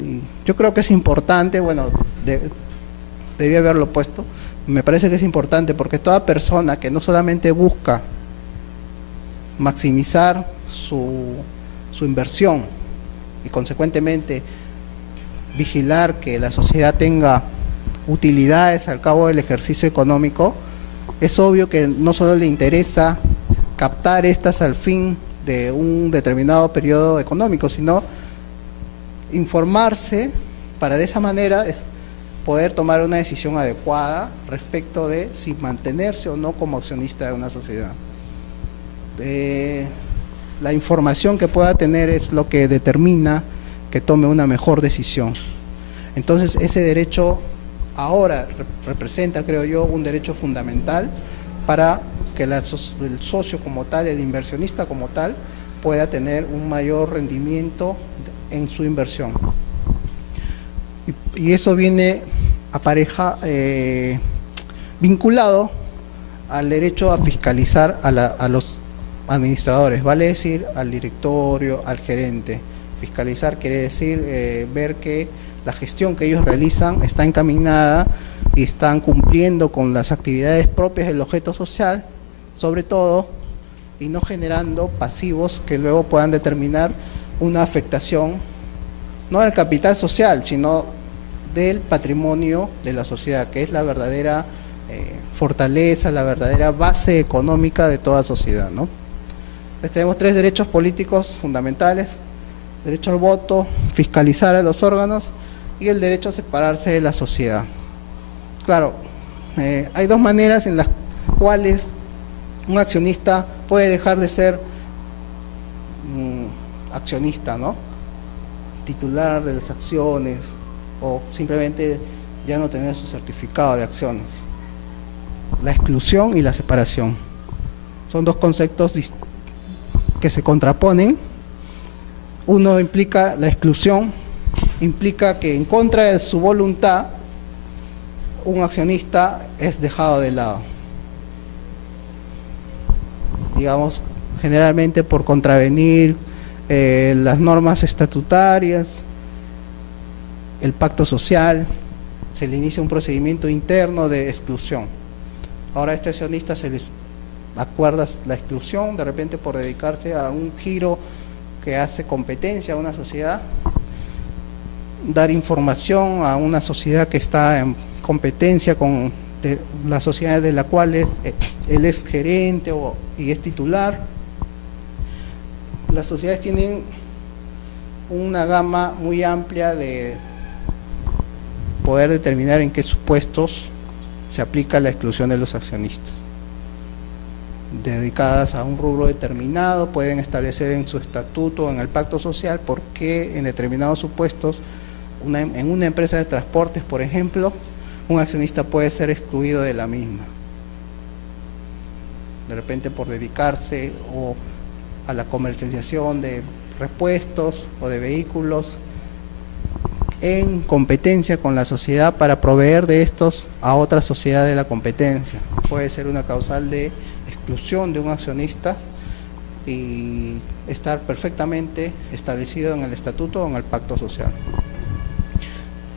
Y yo creo que es importante, bueno, debí haberlo puesto, me parece que es importante porque toda persona que no solamente busca maximizar su inversión y consecuentemente vigilar que la sociedad tenga utilidades al cabo del ejercicio económico, es obvio que no solo le interesa captar estas al fin de un determinado periodo económico, sino informarse para de esa manera poder tomar una decisión adecuada respecto de si mantenerse o no como accionista de una sociedad. La información que pueda tener es lo que determina que tome una mejor decisión. Entonces ese derecho ahora representa, creo yo, un derecho fundamental para que el socio como tal, el inversionista como tal, pueda tener un mayor rendimiento en su inversión. Y eso viene vinculado al derecho a fiscalizar a los administradores, vale decir al directorio, al gerente. Fiscalizar quiere decir ver que la gestión que ellos realizan está encaminada y están cumpliendo con las actividades propias del objeto social, sobre todo, y no generando pasivos que luego puedan determinar una afectación, no del capital social, sino del patrimonio de la sociedad, que es la verdadera fortaleza, la verdadera base económica de toda sociedad, ¿no? Entonces tenemos 3 derechos políticos fundamentales: derecho al voto, fiscalizar a los órganos y el derecho a separarse de la sociedad. Claro, hay 2 maneras en las cuales un accionista puede dejar de ser accionista, ¿no? Titular de las acciones o simplemente ya no tener su certificado de acciones. La exclusión y la separación. Son 2 conceptos que se contraponen. Uno implica la exclusión, implica que en contra de su voluntad un accionista es dejado de lado, digamos, generalmente por contravenir las normas estatutarias, el pacto social, se le inicia un procedimiento interno de exclusión. Ahora a este accionista se les acuerda la exclusión, de repente por dedicarse a un giro que hace competencia a una sociedad, dar información a una sociedad que está en competencia con la sociedad de la cual él es gerente y es titular. Las sociedades tienen una gama muy amplia de poder determinar en qué supuestos se aplica la exclusión de los accionistas. Dedicadas a un rubro determinado, pueden establecer en su estatuto o en el pacto social por qué en determinados supuestos, en una empresa de transportes, por ejemplo, un accionista puede ser excluido de la misma. De repente por dedicarse o a la comercialización de repuestos o de vehículos en competencia con la sociedad para proveer de estos a otra sociedad de la competencia. Puede ser una causal de exclusión de un accionista y estar perfectamente establecido en el estatuto o en el pacto social.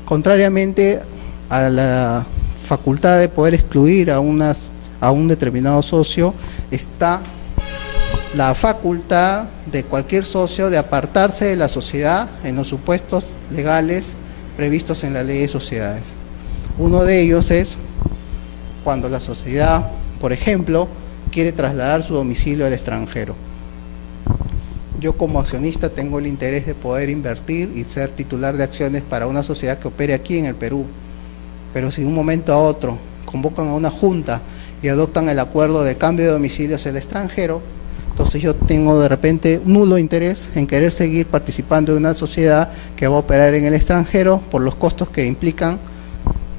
Contrariamente a la facultad de poder excluir a un determinado socio, está la facultad de cualquier socio de apartarse de la sociedad en los supuestos legales previstos en la ley de sociedades. Uno de ellos es cuando la sociedad, por ejemplo, quiere trasladar su domicilio al extranjero. Yo como accionista tengo el interés de poder invertir y ser titular de acciones para una sociedad que opere aquí en el Perú, pero si de un momento a otro convocan a una junta y adoptan el acuerdo de cambio de domicilio hacia el extranjero, entonces yo tengo de repente nulo interés en querer seguir participando de una sociedad que va a operar en el extranjero por los costos que implican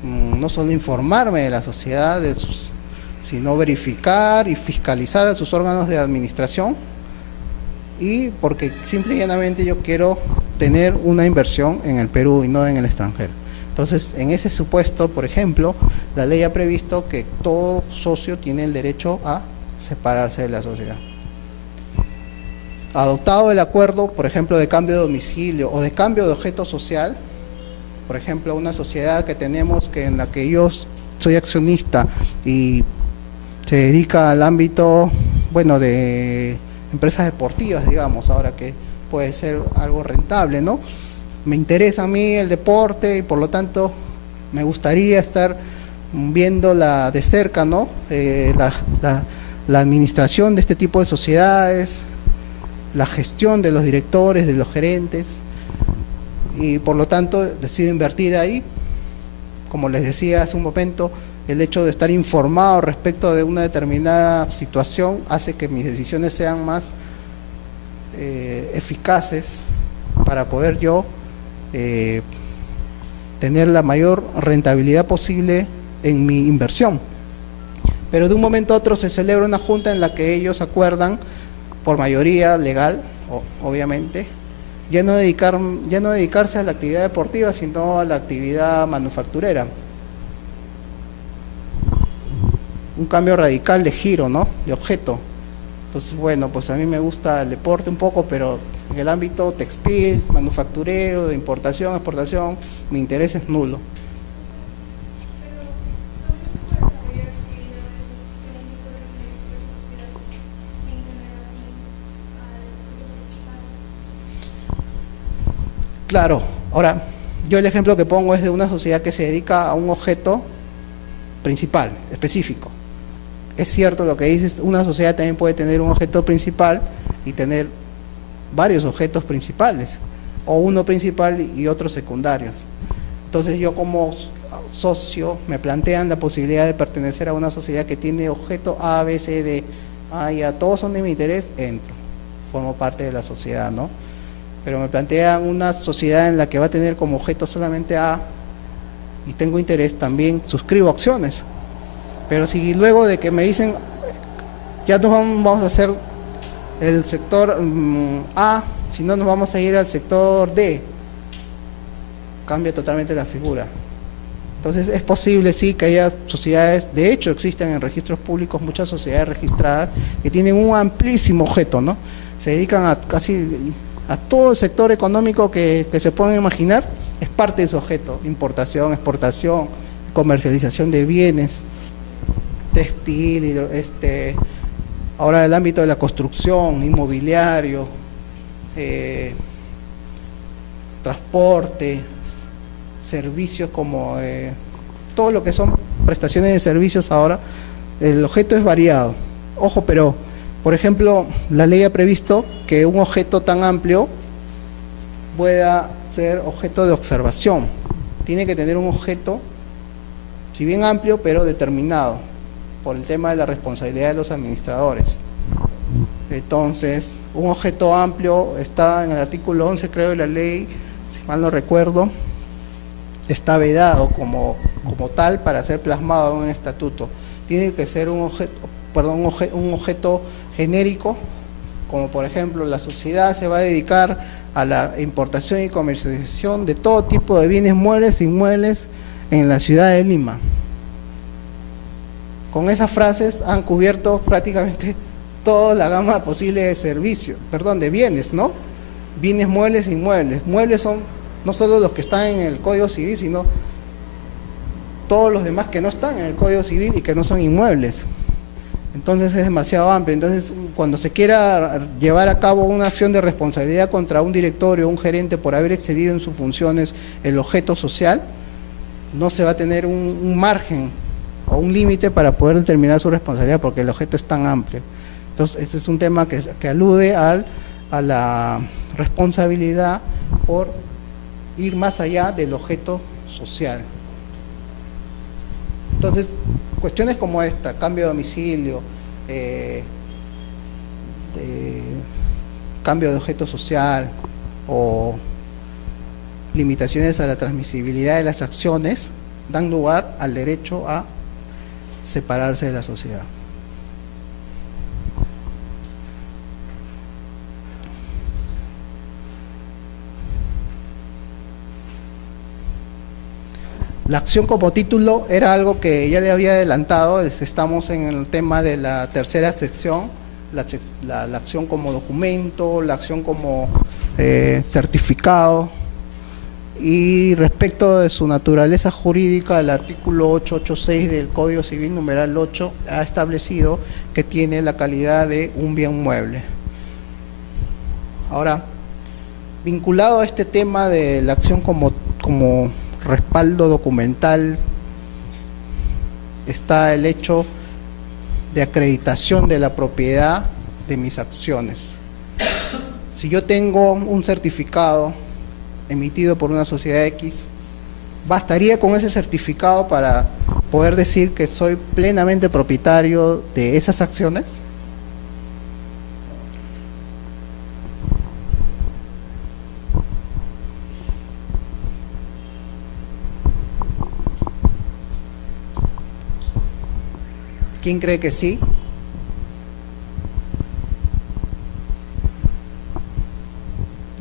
no solo informarme de la sociedad, sino verificar y fiscalizar a sus órganos de administración, y porque simple y llanamente yo quiero tener una inversión en el Perú y no en el extranjero. Entonces, en ese supuesto, por ejemplo, la ley ha previsto que todo socio tiene el derecho a separarse de la sociedad. Adoptado el acuerdo, por ejemplo, de cambio de domicilio o de cambio de objeto social, por ejemplo, una sociedad que tenemos en la que yo soy accionista y se dedica al ámbito, bueno, de empresas deportivas, digamos, ahora que puede ser algo rentable, ¿no? Me interesa a mí el deporte y por lo tanto me gustaría estar viéndola de cerca, ¿no? La administración de este tipo de sociedades, la gestión de los directores, de los gerentes, y por lo tanto decido invertir ahí. Como les decía hace un momento, el hecho de estar informado respecto de una determinada situación hace que mis decisiones sean más eficaces para poder yo tener la mayor rentabilidad posible en mi inversión. Pero de un momento a otro se celebra una junta en la que ellos acuerdan, por mayoría legal, obviamente, ya no dedicarse a la actividad deportiva, sino a la actividad manufacturera. Un cambio radical de giro, ¿no? De objeto. Entonces, bueno, pues a mí me gusta el deporte un poco, pero en el ámbito textil, manufacturero, de importación, exportación, mi interés es nulo. Claro, ahora, yo el ejemplo que pongo es de una sociedad que se dedica a un objeto principal, específico. Es cierto lo que dices, una sociedad también puede tener un objeto principal y tener varios objetos principales, o uno principal y otros secundarios. Entonces yo como socio me plantean la posibilidad de pertenecer a una sociedad que tiene objeto A, B, C, D. Ya todos son de mi interés, entro, formo parte de la sociedad, ¿no? Pero me plantean una sociedad en la que va a tener como objeto solamente A y tengo interés, también suscribo acciones. Pero si luego de que me dicen ya nos vamos a hacer el sector A, si no nos vamos a ir al sector D, cambia totalmente la figura. Entonces es posible, sí, que haya sociedades, de hecho existen en registros públicos muchas sociedades registradas que tienen un amplísimo objeto, ¿no? Se dedican a casi a todo el sector económico que se puedan imaginar, es parte de su objeto: importación, exportación, comercialización de bienes, textil, ahora el ámbito de la construcción, inmobiliario, transporte, servicios como todo lo que son prestaciones de servicios. Ahora el objeto es variado. Ojo, pero por ejemplo, la ley ha previsto que un objeto tan amplio pueda ser objeto de observación. Tiene que tener un objeto, si bien amplio, pero determinado, por el tema de la responsabilidad de los administradores. Entonces, un objeto amplio está en el artículo 11, creo, de la ley, si mal no recuerdo, está vedado como tal para ser plasmado en un estatuto. Tiene que ser un objeto genérico, como por ejemplo la sociedad se va a dedicar a la importación y comercialización de todo tipo de bienes muebles e inmuebles en la ciudad de Lima. Con esas frases han cubierto prácticamente toda la gama posible de servicios, de bienes, ¿no? Bienes muebles e inmuebles. Muebles son no solo los que están en el Código Civil, sino todos los demás que no están en el Código Civil y que no son inmuebles. Entonces es demasiado amplio. Entonces, cuando se quiera llevar a cabo una acción de responsabilidad contra un directorio o un gerente por haber excedido en sus funciones el objeto social, no se va a tener un margen o un límite para poder determinar su responsabilidad, porque el objeto es tan amplio. Entonces, este es un tema que alude a la responsabilidad por ir más allá del objeto social. Entonces, cuestiones como esta, cambio de domicilio, cambio de objeto social o limitaciones a la transmisibilidad de las acciones, dan lugar al derecho a separarse de la sociedad. La acción como título era algo que ya le había adelantado. Estamos en el tema de la tercera sección, la acción como documento, la acción como certificado. Y respecto de su naturaleza jurídica, el artículo 886 del Código Civil numeral 8 ha establecido que tiene la calidad de un bien mueble. Ahora, vinculado a este tema de la acción como respaldo documental, está el hecho de acreditación de la propiedad de mis acciones. Si yo tengo un certificado emitido por una sociedad X, ¿bastaría con ese certificado para poder decir que soy plenamente propietario de esas acciones? ¿Quién cree que sí?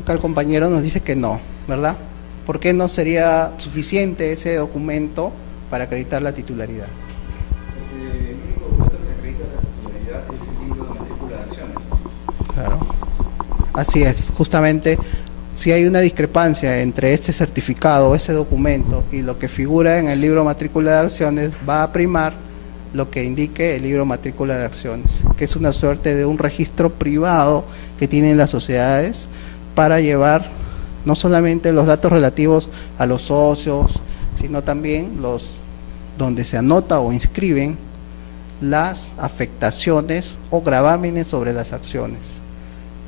Acá el compañero nos dice que no, ¿verdad? ¿Por qué no sería suficiente ese documento para acreditar la titularidad? Porque el único documento que acredita la titularidad es el libro de matrícula de acciones. Claro. Así es, justamente si hay una discrepancia entre ese certificado, ese documento y lo que figura en el libro matrícula de acciones, va a primar lo que indique el libro matrícula de acciones, que es una suerte de un registro privado que tienen las sociedades para llevar no solamente los datos relativos a los socios, sino también los donde se anota o inscriben las afectaciones o gravámenes sobre las acciones.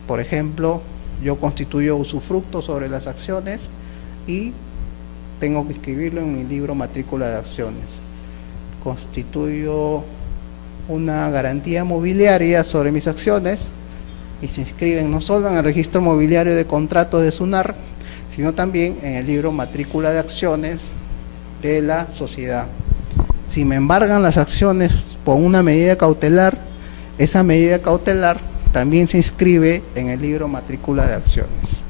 Por ejemplo, yo constituyo usufructo sobre las acciones y tengo que inscribirlo en mi libro matrícula de acciones. Constituyo una garantía mobiliaria sobre mis acciones y se inscriben no solo en el registro mobiliario de contratos de SUNAR, sino también en el libro matrícula de acciones de la sociedad. Si me embargan las acciones por una medida cautelar, esa medida cautelar también se inscribe en el libro matrícula de acciones.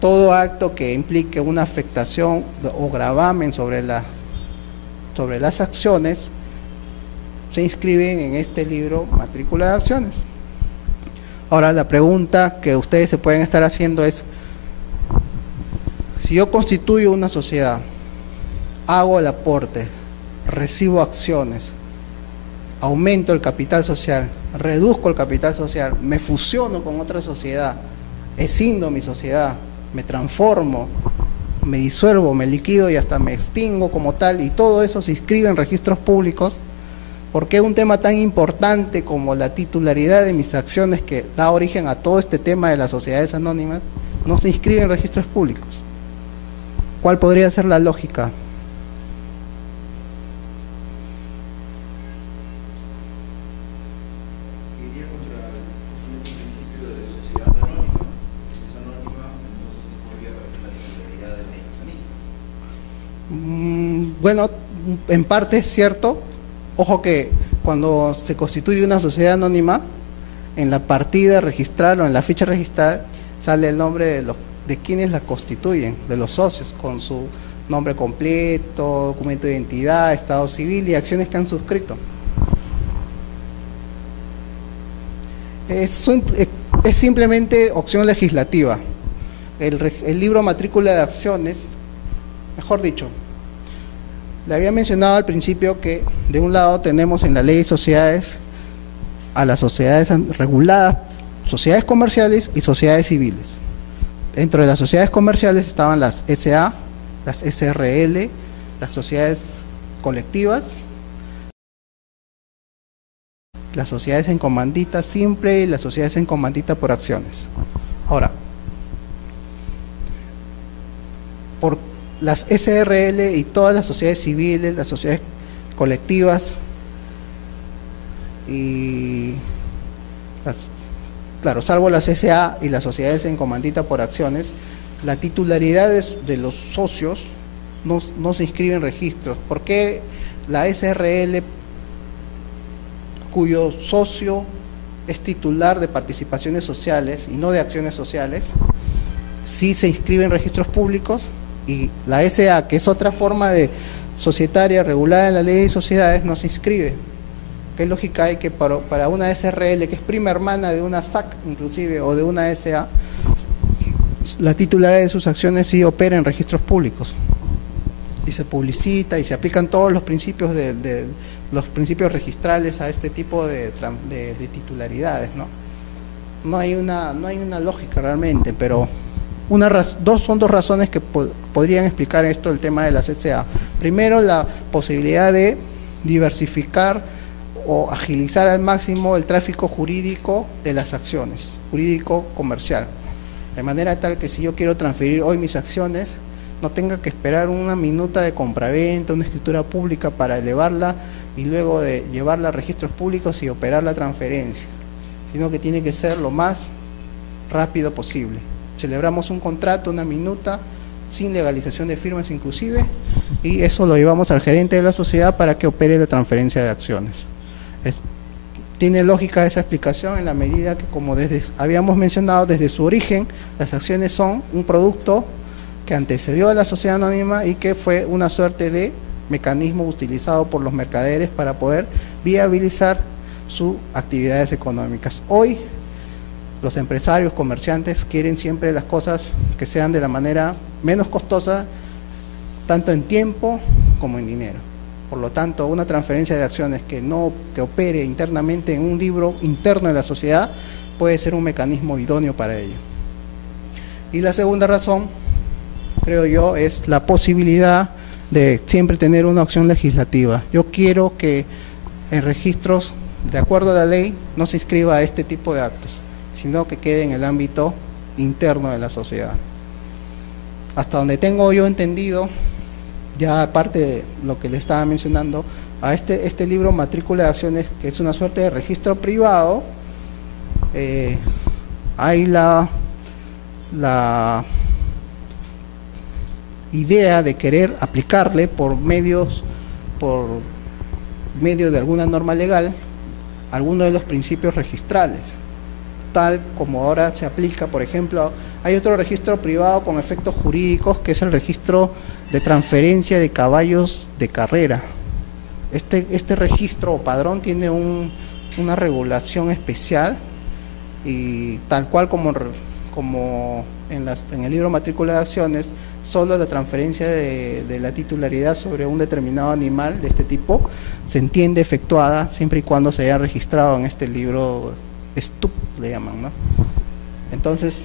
Todo acto que implique una afectación o gravamen sobre las acciones se inscriben en este libro matrícula de acciones. Ahora, la pregunta que ustedes se pueden estar haciendo es: si yo constituyo una sociedad, hago el aporte, recibo acciones, aumento el capital social, reduzco el capital social, me fusiono con otra sociedad, escindo mi sociedad, me transformo, me disuelvo, me liquido y hasta me extingo como tal, y todo eso se inscribe en registros públicos, ¿por qué un tema tan importante como la titularidad de mis acciones, que da origen a todo este tema de las sociedades anónimas, no se inscribe en registros públicos? ¿Cuál podría ser la lógica? Iría contra el principio de sociedad anónima. Si es anónima, entonces no podría aparecer la titularidad del accionista. Bueno, en parte es cierto. Ojo que cuando se constituye una sociedad anónima, en la partida registral o en la ficha registral sale el nombre de quienes la constituyen, de los socios, con su nombre completo, documento de identidad, estado civil y acciones que han suscrito. Es simplemente opción legislativa. El libro matrícula de acciones, mejor dicho, le había mencionado al principio que de un lado tenemos en la ley de sociedades a las sociedades reguladas, sociedades comerciales y sociedades civiles. Dentro de las sociedades comerciales estaban las SA, las SRL, las sociedades colectivas, las sociedades en comandita simple y las sociedades en comandita por acciones. Ahora, por las SRL y todas las sociedades civiles, las sociedades colectivas y claro, salvo las SA y las sociedades en comandita por acciones, la titularidad de los socios no se inscribe en registros. ¿Por qué la SRL, cuyo socio es titular de participaciones sociales y no de acciones sociales, sí se inscribe en registros públicos, y la SA, que es otra forma de societaria regulada en la ley de sociedades, no se inscribe. ¿Qué lógica hay que para una SRL, que es prima hermana de una SAC inclusive, o de una SA, la titularidad de sus acciones sí opera en registros públicos? Y se publicita y se aplican todos los principios los principios registrales a este tipo de titularidades, ¿no? No hay una lógica realmente, pero son dos razones que podrían explicar esto, el tema de las SA. Primero, la posibilidad de diversificar o agilizar al máximo el tráfico jurídico de las acciones, jurídico comercial, de manera tal que si yo quiero transferir hoy mis acciones, no tenga que esperar una minuta de compraventa, una escritura pública para elevarla y luego de llevarla a registros públicos y operar la transferencia, sino que tiene que ser lo más rápido posible. Celebramos un contrato, una minuta, sin legalización de firmas inclusive, y eso lo llevamos al gerente de la sociedad para que opere la transferencia de acciones. Tiene lógica esa explicación en la medida que, como habíamos mencionado, desde su origen, las acciones son un producto que antecedió a la sociedad anónima y que fue una suerte de mecanismo utilizado por los mercaderes para poder viabilizar sus actividades económicas. Hoy, los empresarios, comerciantes quieren siempre las cosas que sean de la manera menos costosa, tanto en tiempo como en dinero. Por lo tanto, una transferencia de acciones que opere internamente en un libro interno de la sociedad puede ser un mecanismo idóneo para ello. Y la segunda razón, creo yo, es la posibilidad de siempre tener una opción legislativa. Yo quiero que en registros, de acuerdo a la ley, no se inscriba este tipo de actos, sino que quede en el ámbito interno de la sociedad. Hasta donde tengo yo entendido, ya aparte de lo que le estaba mencionando, a este libro matrícula de acciones, que es una suerte de registro privado, hay la idea de querer aplicarle por medio de alguna norma legal algunos de los principios registrales, tal como ahora se aplica. Por ejemplo, hay otro registro privado con efectos jurídicos, que es el registro de transferencia de caballos de carrera. Este registro o padrón tiene una regulación especial, y tal cual como en el libro matrícula de acciones, solo la transferencia de la titularidad sobre un determinado animal de este tipo se entiende efectuada siempre y cuando se haya registrado en este libro STUP, le llaman, ¿no? Entonces,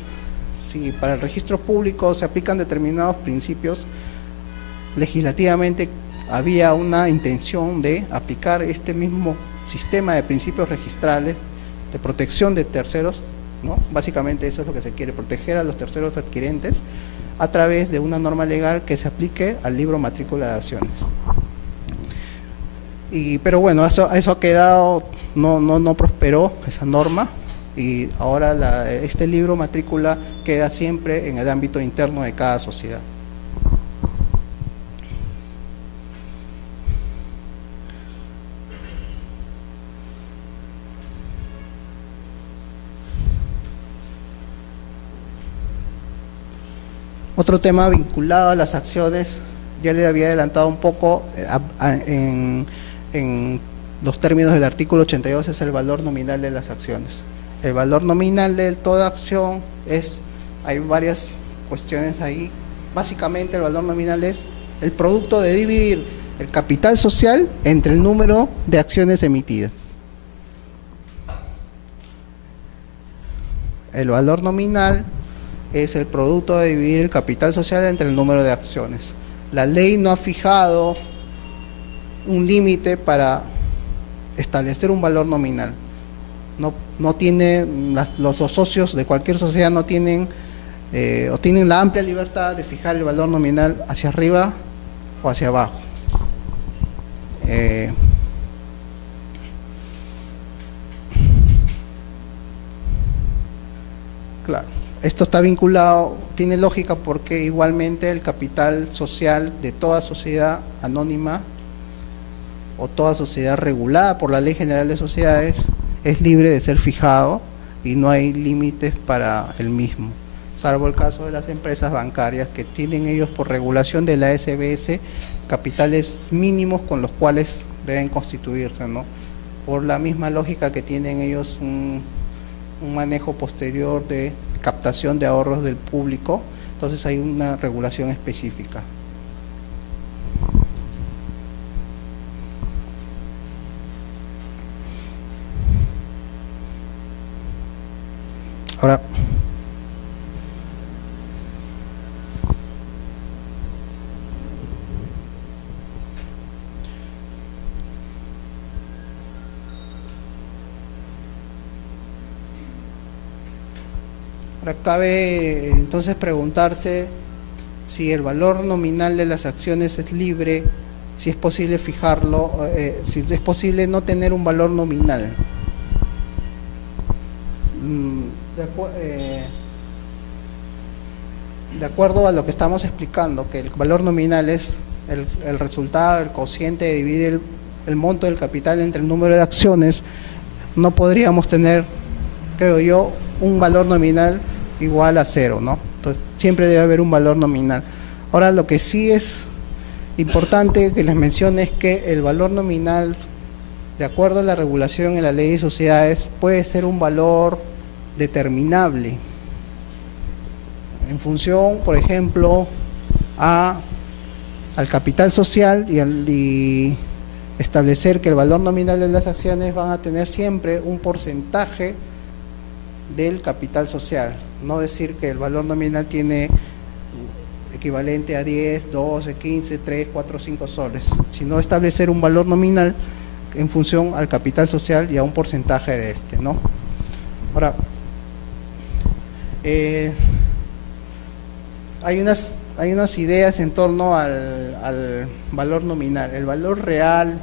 si para el registro público se aplican determinados principios, legislativamente había una intención de aplicar este mismo sistema de principios registrales de protección de terceros, ¿no? Básicamente eso es lo que se quiere, proteger a los terceros adquirentes a través de una norma legal que se aplique al libro matrícula de acciones. Pero bueno, eso ha quedado, no prosperó esa norma, y ahora este libro matrícula queda siempre en el ámbito interno de cada sociedad. Otro tema vinculado a las acciones, ya le había adelantado un poco en los términos del artículo 82, es el valor nominal de las acciones. El valor nominal de toda acción hay varias cuestiones ahí. Básicamente el valor nominal es el producto de dividir el capital social entre el número de acciones emitidas. El valor nominal es el producto de dividir el capital social entre el número de acciones. La ley no ha fijado un límite para establecer un valor nominal. No tiene, los socios de cualquier sociedad no tienen o tienen la amplia libertad de fijar el valor nominal hacia arriba o hacia abajo. Claro, esto está vinculado, tiene lógica, porque igualmente el capital social de toda sociedad anónima o toda sociedad regulada por la Ley General de Sociedades es libre de ser fijado y no hay límites para el mismo. salvo el caso de las empresas bancarias que tienen ellos por regulación de la SBS capitales mínimos con los cuales deben constituirse, ¿no? Por la misma lógica que tienen ellos un manejo posterior de captación de ahorros del público, entonces hay una regulación específica. Ahora, cabe entonces preguntarse si el valor nominal de las acciones es libre, si es posible fijarlo, si es posible no tener un valor nominal. De acuerdo a lo que estamos explicando, que el valor nominal es el resultado, el cociente de dividir el monto del capital entre el número de acciones, no podríamos tener, creo yo, un valor nominal igual a 0, ¿no? Entonces siempre debe haber un valor nominal. Ahora, lo que sí es importante que les mencione es que el valor nominal, de acuerdo a la regulación en la ley de sociedades, puede ser un valor determinable en función, por ejemplo, al capital social y establecer que el valor nominal de las acciones van a tener siempre un porcentaje del capital social, no decir que el valor nominal tiene equivalente a 10, 12, 15, 3, 4, 5 soles, sino establecer un valor nominal en función al capital social y a un porcentaje de este, ¿no? Ahora, hay unas ideas en torno al valor nominal. El valor real,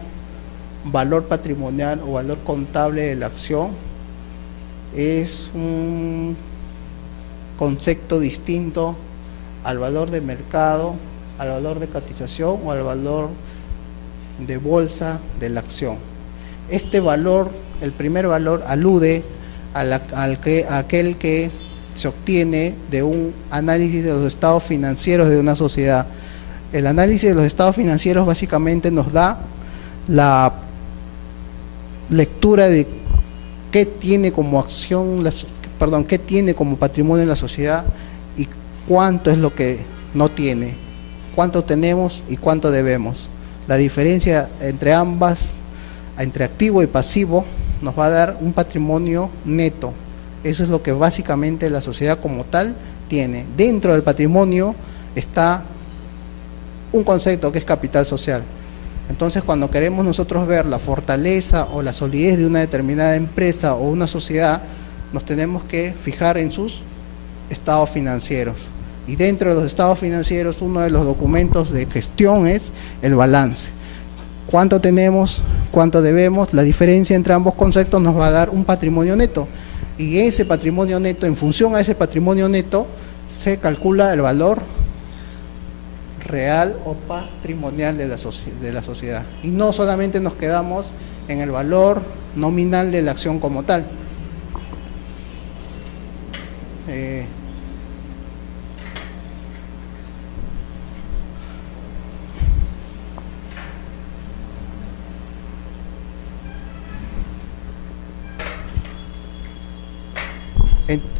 valor patrimonial o valor contable de la acción es un concepto distinto al valor de mercado, al valor de cotización o al valor de bolsa de la acción. Este valor, el primer valor, alude a aquel que se obtiene de un análisis de los estados financieros de una sociedad. El análisis de los estados financieros básicamente nos da la lectura de qué tiene como acción, qué tiene como patrimonio en la sociedad y cuánto es lo que no tiene, cuánto tenemos y cuánto debemos. La diferencia entre ambas, entre activo y pasivo, nos va a dar un patrimonio neto. Eso es lo que básicamente la sociedad como tal tiene. Dentro del patrimonio está un concepto que es capital social. Entonces, cuando queremos nosotros ver la fortaleza o la solidez de una determinada empresa o una sociedad, nos tenemos que fijar en sus estados financieros. Y dentro de los estados financieros, uno de los documentos de gestión es el balance. ¿Cuánto tenemos? ¿Cuánto debemos? La diferencia entre ambos conceptos nos va a dar un patrimonio neto. Y ese patrimonio neto, en función a ese patrimonio neto, se calcula el valor real o patrimonial de la sociedad. Y no solamente nos quedamos en el valor nominal de la acción como tal.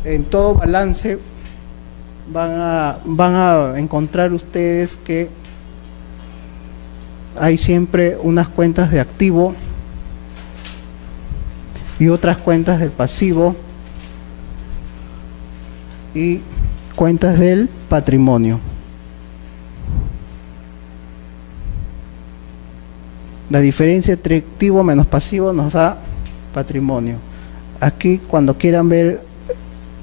En todo balance van a encontrar ustedes que hay siempre unas cuentas de activo y otras cuentas del pasivo y cuentas del patrimonio. La diferencia entre activo menos pasivo nos da patrimonio. Aquí, cuando quieran ver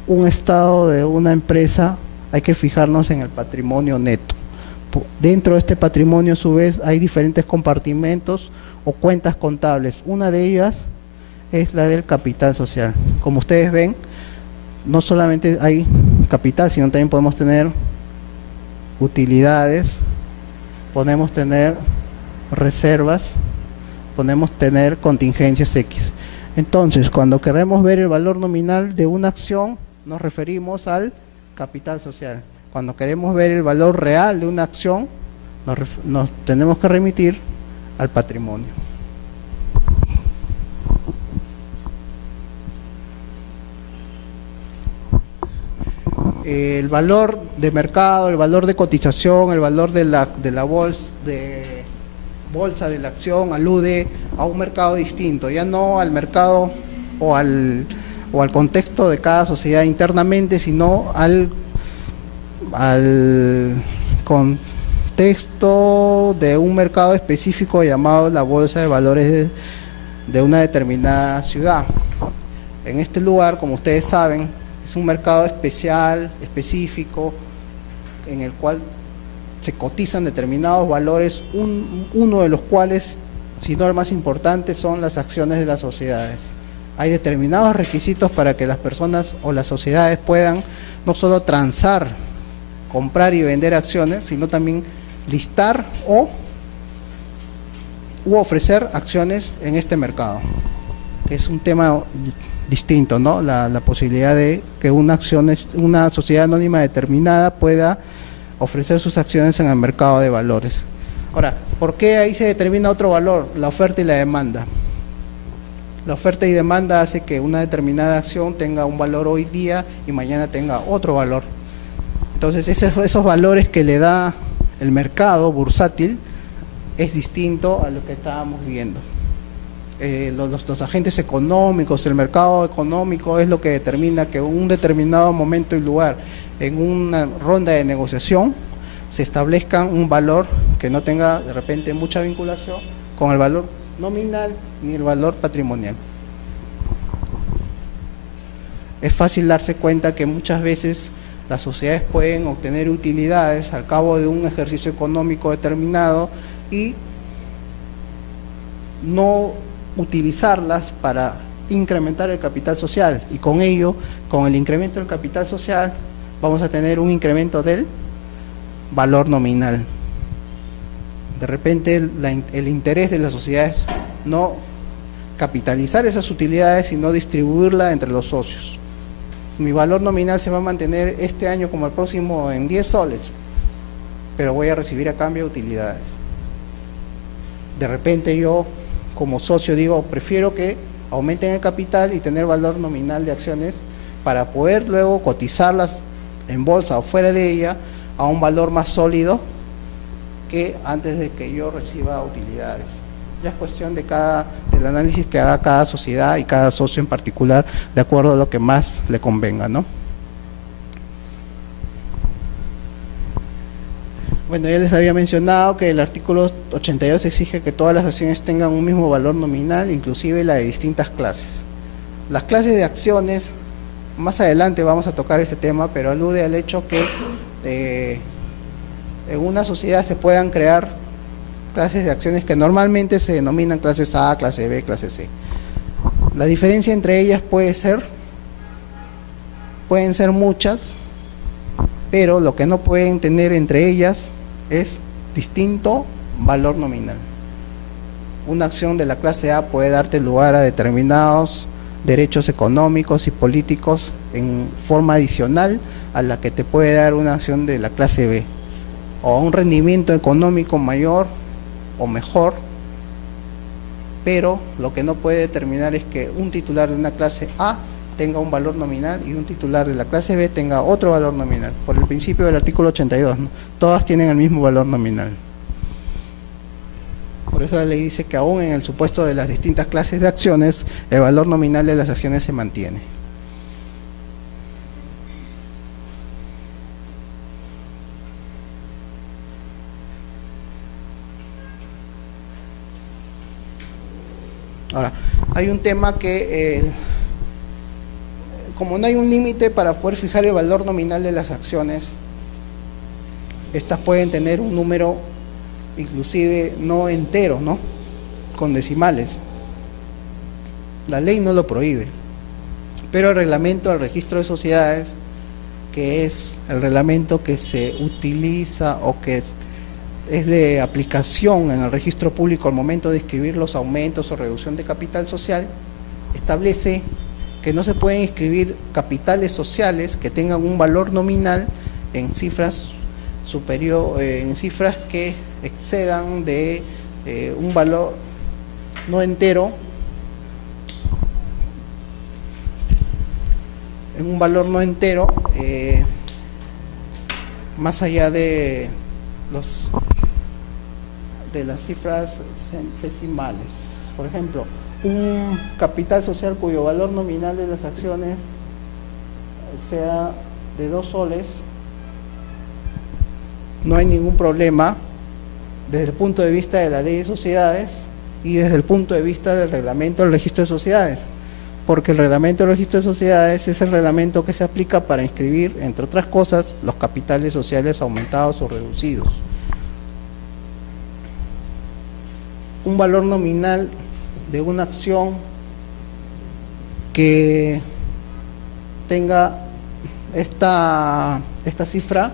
un estado de una empresa, hay que fijarnos en el patrimonio neto. Dentro de este patrimonio, a su vez, hay diferentes compartimentos o cuentas contables. Una de ellas es la del capital social. Como ustedes ven, no solamente hay capital, sino también podemos tener utilidades, podemos tener reservas, podemos tener contingencias X. Entonces, cuando queremos ver el valor nominal de una acción, nos referimos al capital social. Cuando queremos ver el valor real de una acción, nos tenemos que remitir al patrimonio. El valor de mercado, el valor de cotización, el valor de la bolsa de la acción alude a un mercado distinto, ya no al mercado o al contexto de cada sociedad internamente, sino al contexto de un mercado específico llamado la bolsa de valores de una determinada ciudad. En este lugar, como ustedes saben, es un mercado especial, específico, en el cual se cotizan determinados valores, uno de los cuales, si no el más importante, son las acciones de las sociedades. Hay determinados requisitos para que las personas o las sociedades puedan no solo transar, comprar y vender acciones, sino también listar u ofrecer acciones en este mercado, que es un tema distinto, ¿no? La posibilidad de que una sociedad anónima determinada pueda ofrecer sus acciones en el mercado de valores. Ahora, ¿por qué ahí se determina otro valor? La oferta y la demanda. La oferta y demanda hace que una determinada acción tenga un valor hoy día y mañana tenga otro valor. Entonces, esos valores que le da el mercado bursátil es distinto a lo que estábamos viendo. Los agentes económicos, el mercado económico es lo que determina que en un determinado momento y lugar, en una ronda de negociación, se establezca un valor que no tenga de repente mucha vinculación con el valor nominal ni el valor patrimonial. Es fácil darse cuenta que muchas veces las sociedades pueden obtener utilidades al cabo de un ejercicio económico determinado y no utilizarlas para incrementar el capital social, y con ello, con el incremento del capital social, vamos a tener un incremento del valor nominal. De repente el interés de las sociedades no capitalizar esas utilidades, sino distribuirla entre los socios. Mi valor nominal se va a mantener este año como el próximo en 10 soles, pero voy a recibir a cambio utilidades. De repente yo, como socio, digo, prefiero que aumenten el capital y tener valor nominal de acciones para poder luego cotizarlas en bolsa o fuera de ella a un valor más sólido que antes de que yo reciba utilidades. Ya es cuestión del análisis que haga cada sociedad y cada socio en particular, de acuerdo a lo que más le convenga, ¿no? Bueno, ya les había mencionado que el artículo 82 exige que todas las acciones tengan un mismo valor nominal, inclusive la de distintas clases. Las clases de acciones, más adelante vamos a tocar ese tema, pero alude al hecho que en una sociedad se puedan crear clases de acciones que normalmente se denominan clases A, clase B, clase C. La diferencia entre ellas pueden ser muchas, pero lo que no pueden tener entre ellas es distinto valor nominal. Una acción de la clase A puede darte lugar a determinados derechos económicos y políticos en forma adicional a la que te puede dar una acción de la clase B, o un rendimiento económico mayor o mejor, pero lo que no puede determinar es que un titular de una clase A tenga un valor nominal y un titular de la clase B tenga otro valor nominal, por el principio del artículo 82, ¿no? Todas tienen el mismo valor nominal. Por eso la ley dice que aún en el supuesto de las distintas clases de acciones, el valor nominal de las acciones se mantiene. Ahora, hay un tema que, como no hay un límite para poder fijar el valor nominal de las acciones, estas pueden tener un número inclusive no entero, ¿no?, con decimales. La ley no lo prohíbe, pero el reglamento del registro de sociedades, que es el reglamento que se utiliza o que es de aplicación en el registro público al momento de inscribir los aumentos o reducción de capital social, establece que no se pueden inscribir capitales sociales que tengan un valor nominal en cifras en cifras que excedan de un valor no entero, en un valor no entero, más allá de las cifras centesimales. Por ejemplo, un capital social cuyo valor nominal de las acciones sea de 2 soles, no hay ningún problema desde el punto de vista de la ley de sociedades y desde el punto de vista del reglamento del registro de sociedades, porque el reglamento del registro de sociedades es el reglamento que se aplica para inscribir, entre otras cosas, los capitales sociales aumentados o reducidos. Un valor nominal de una acción que tenga esta cifra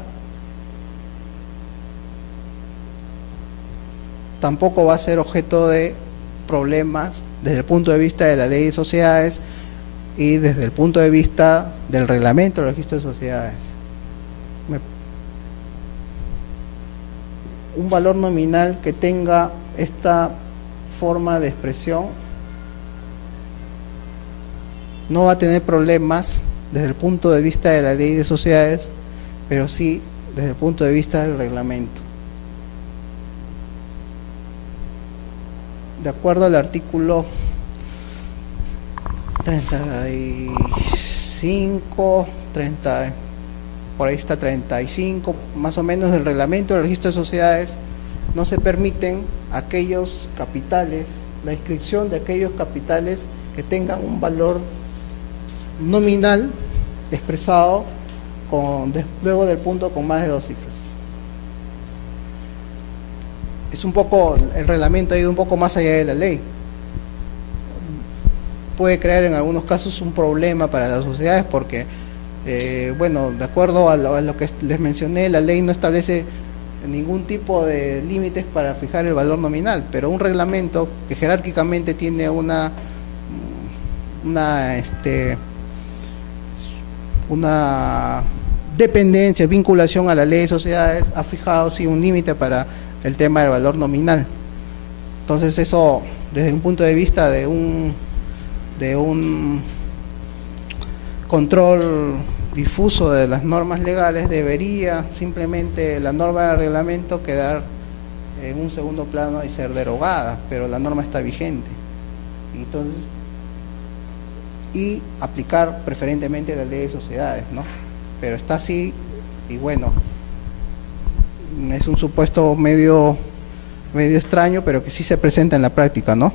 tampoco va a ser objeto de problemas desde el punto de vista de la ley de sociedades y desde el punto de vista del reglamento del registro de sociedades. Un valor nominal que tenga esta forma de expresión no va a tener problemas desde el punto de vista de la ley de sociedades, pero sí desde el punto de vista del reglamento. De acuerdo al artículo 35, por ahí está 35, más o menos, del reglamento del registro de sociedades, no se permiten aquellos capitales, la inscripción de aquellos capitales que tengan un valor nominal expresado luego del punto con más de 2 cifras. Es un poco, el reglamento ha ido un poco más allá de la ley. Puede crear en algunos casos un problema para las sociedades porque, bueno, de acuerdo a lo que les mencioné, la ley no establece ningún tipo de límites para fijar el valor nominal, pero un reglamento que jerárquicamente tiene una dependencia, vinculación a la ley de sociedades, ha fijado sí un límite para el tema del valor nominal. Entonces eso, desde un punto de vista de un control difuso de las normas legales, debería simplemente la norma del reglamento quedar en un segundo plano y ser derogada, pero la norma está vigente. Entonces, y aplicar preferentemente la ley de sociedades, ¿no? Pero está así, y bueno, es un supuesto medio extraño, pero que sí se presenta en la práctica, ¿no?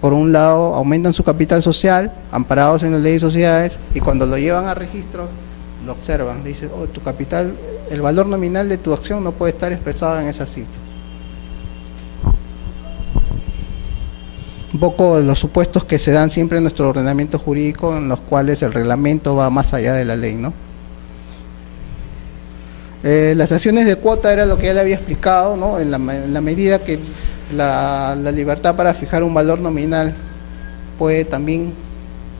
Por un lado, aumentan su capital social, amparados en la ley de sociedades, y cuando lo llevan a registros, lo observan, dicen, oh, tu capital, el valor nominal de tu acción no puede estar expresado en esas cifras. Un poco los supuestos que se dan siempre en nuestro ordenamiento jurídico, en los cuales el reglamento va más allá de la ley, ¿no? Las acciones de cuota era lo que ya le había explicado, ¿no? En la medida que la libertad para fijar un valor nominal puede también,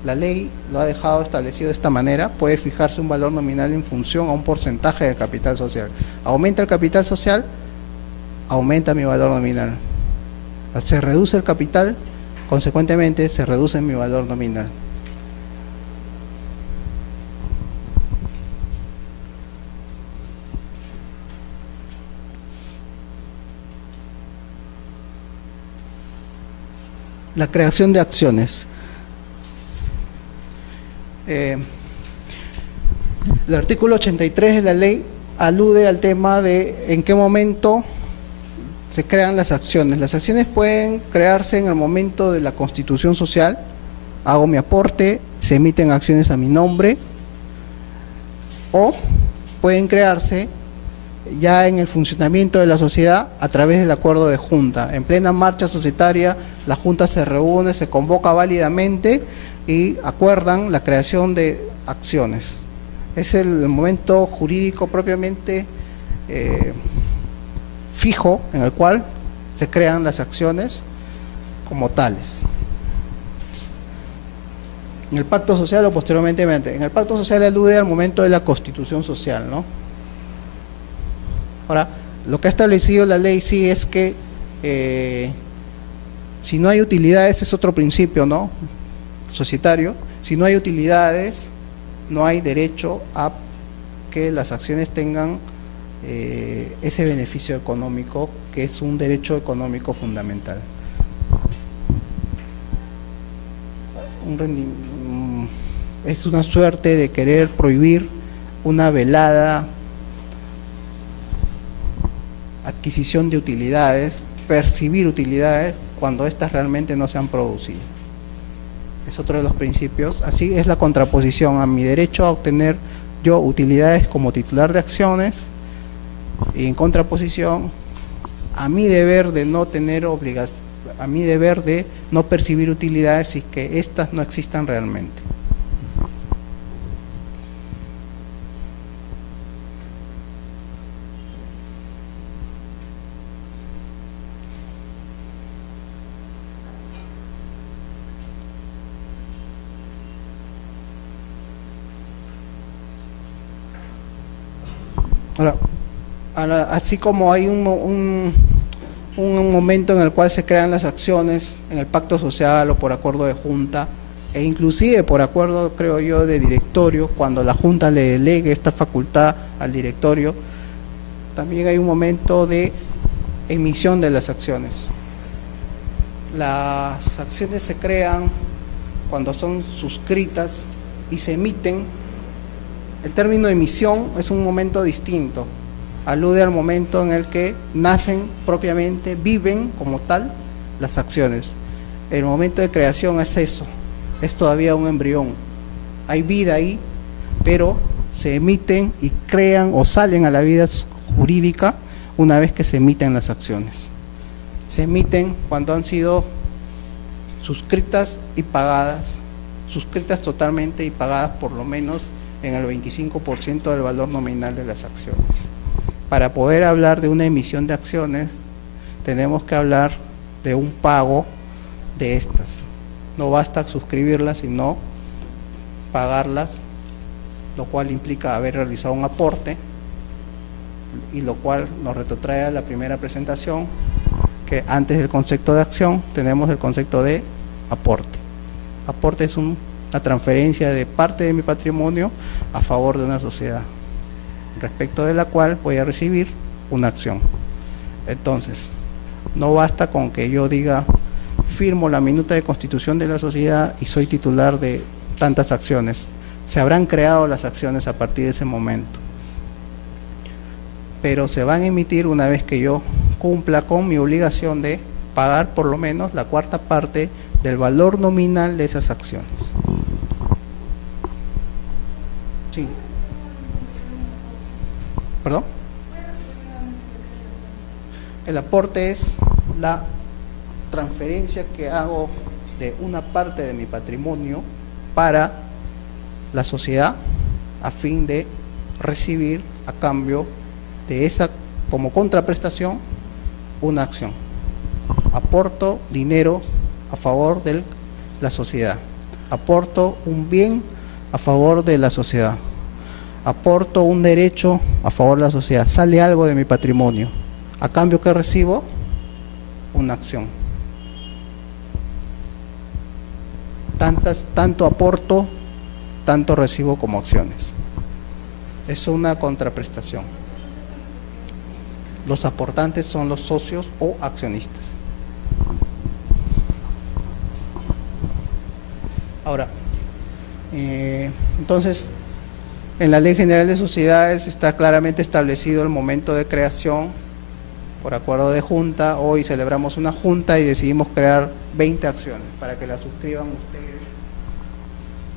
la ley lo ha dejado establecido de esta manera, puede fijarse un valor nominal en función a un porcentaje del capital social. Aumenta el capital social, aumenta mi valor nominal. Se reduce el capital, consecuentemente se reduce mi valor nominal. La creación de acciones. El artículo 83 de la ley alude al tema de en qué momento se crean las acciones. Las acciones pueden crearse en el momento de la constitución social, hago mi aporte, se emiten acciones a mi nombre, o pueden crearse ya en el funcionamiento de la sociedad a través del acuerdo de junta. En plena marcha societaria, la junta se reúne, se convoca válidamente y acuerdan la creación de acciones. Es el momento jurídico propiamente fijo en el cual se crean las acciones como tales. En el pacto social o posteriormente, en el pacto social alude al momento de la constitución social, ¿no? Ahora, lo que ha establecido la ley sí es que si no hay utilidades, es otro principio, ¿no? Societario, si no hay utilidades, no hay derecho a que las acciones tengan ese beneficio económico, que es un derecho económico fundamental. Es una suerte de querer prohibir una velada adquisición de utilidades, percibir utilidades cuando éstas realmente no se han producido. Es otro de los principios. Así es la contraposición a mi derecho a obtener yo utilidades como titular de acciones, y en contraposición a mi deber de no tener obligación, a mi deber de no percibir utilidades y que éstas no existan realmente. Ahora, así como hay un momento en el cual se crean las acciones en el pacto social o por acuerdo de junta, e inclusive por acuerdo, creo yo, de directorio, cuando la junta le delegue esta facultad al directorio, también hay un momento de emisión de las acciones. Las acciones se crean cuando son suscritas y se emiten. El término emisión es un momento distinto, alude al momento en el que nacen propiamente, viven como tal las acciones. El momento de creación es eso, es todavía un embrión, hay vida ahí, pero se emiten y crean o salen a la vida jurídica una vez que se emiten las acciones. Se emiten cuando han sido suscritas y pagadas, suscritas totalmente y pagadas por lo menos en el 25% del valor nominal de las acciones. Para poder hablar de una emisión de acciones, tenemos que hablar de un pago de estas. No basta suscribirlas, sino pagarlas, lo cual implica haber realizado un aporte, y lo cual nos retrotrae a la primera presentación, que antes del concepto de acción tenemos el concepto de aporte. Aporte es una transferencia de parte de mi patrimonio a favor de una sociedad, respecto de la cual voy a recibir una acción. Entonces, no basta con que yo diga, firmo la minuta de constitución de la sociedad y soy titular de tantas acciones. Se habrán creado las acciones a partir de ese momento, pero se van a emitir una vez que yo cumpla con mi obligación de pagar por lo menos la cuarta parte del valor nominal de esas acciones. Sí. ¿Perdón? El aporte es la transferencia que hago de una parte de mi patrimonio para la sociedad a fin de recibir a cambio de esa, como contraprestación, una acción. Aporto dinero a favor de la sociedad, aporto un bien a favor de la sociedad, aporto un derecho a favor de la sociedad, sale algo de mi patrimonio, a cambio que recibo una acción. Tanto aporto, tanto recibo como acciones. Es una contraprestación. Los aportantes son los socios o accionistas. Ahora, entonces, en la Ley General de Sociedades está claramente establecido el momento de creación por acuerdo de junta. Hoy celebramos una junta y decidimos crear 20 acciones para que la suscriban ustedes.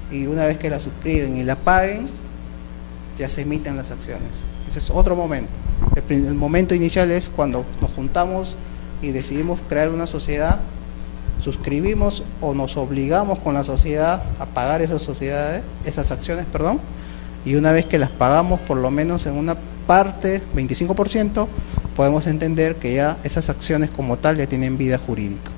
Y una vez que la suscriben y la paguen, ya se emiten las acciones. Ese es otro momento. El momento inicial es cuando nos juntamos y decidimos crear una sociedad, suscribimos o nos obligamos con la sociedad a pagar esas acciones, y una vez que las pagamos por lo menos en una parte, 25%, podemos entender que ya esas acciones como tal ya tienen vida jurídica.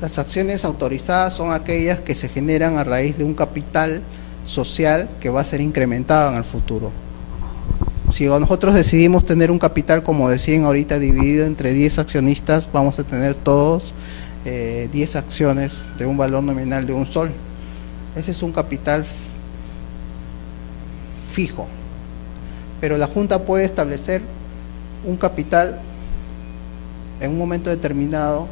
las acciones autorizadas son aquellas que se generan a raíz de un capital social que va a ser incrementado en el futuro. Si nosotros decidimos tener un capital, como decían ahorita, dividido entre 10 accionistas, vamos a tener todos 10 acciones de un valor nominal de $1. Ese es un capital fijo. Pero la Junta puede establecer un capital en un momento determinado,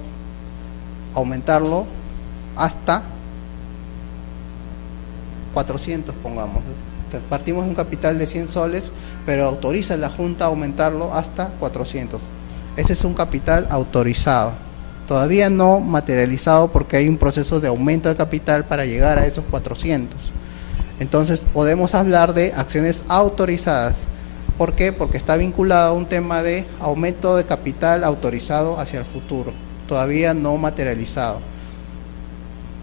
aumentarlo hasta 400, pongamos. Partimos de un capital de 100 soles, pero autoriza la Junta a aumentarlo hasta 400. Ese es un capital autorizado, todavía no materializado, porque hay un proceso de aumento de capital para llegar a esos 400. Entonces podemos hablar de acciones autorizadas. ¿Por qué? Porque está vinculado a un tema de aumento de capital autorizado hacia el futuro, todavía no materializado.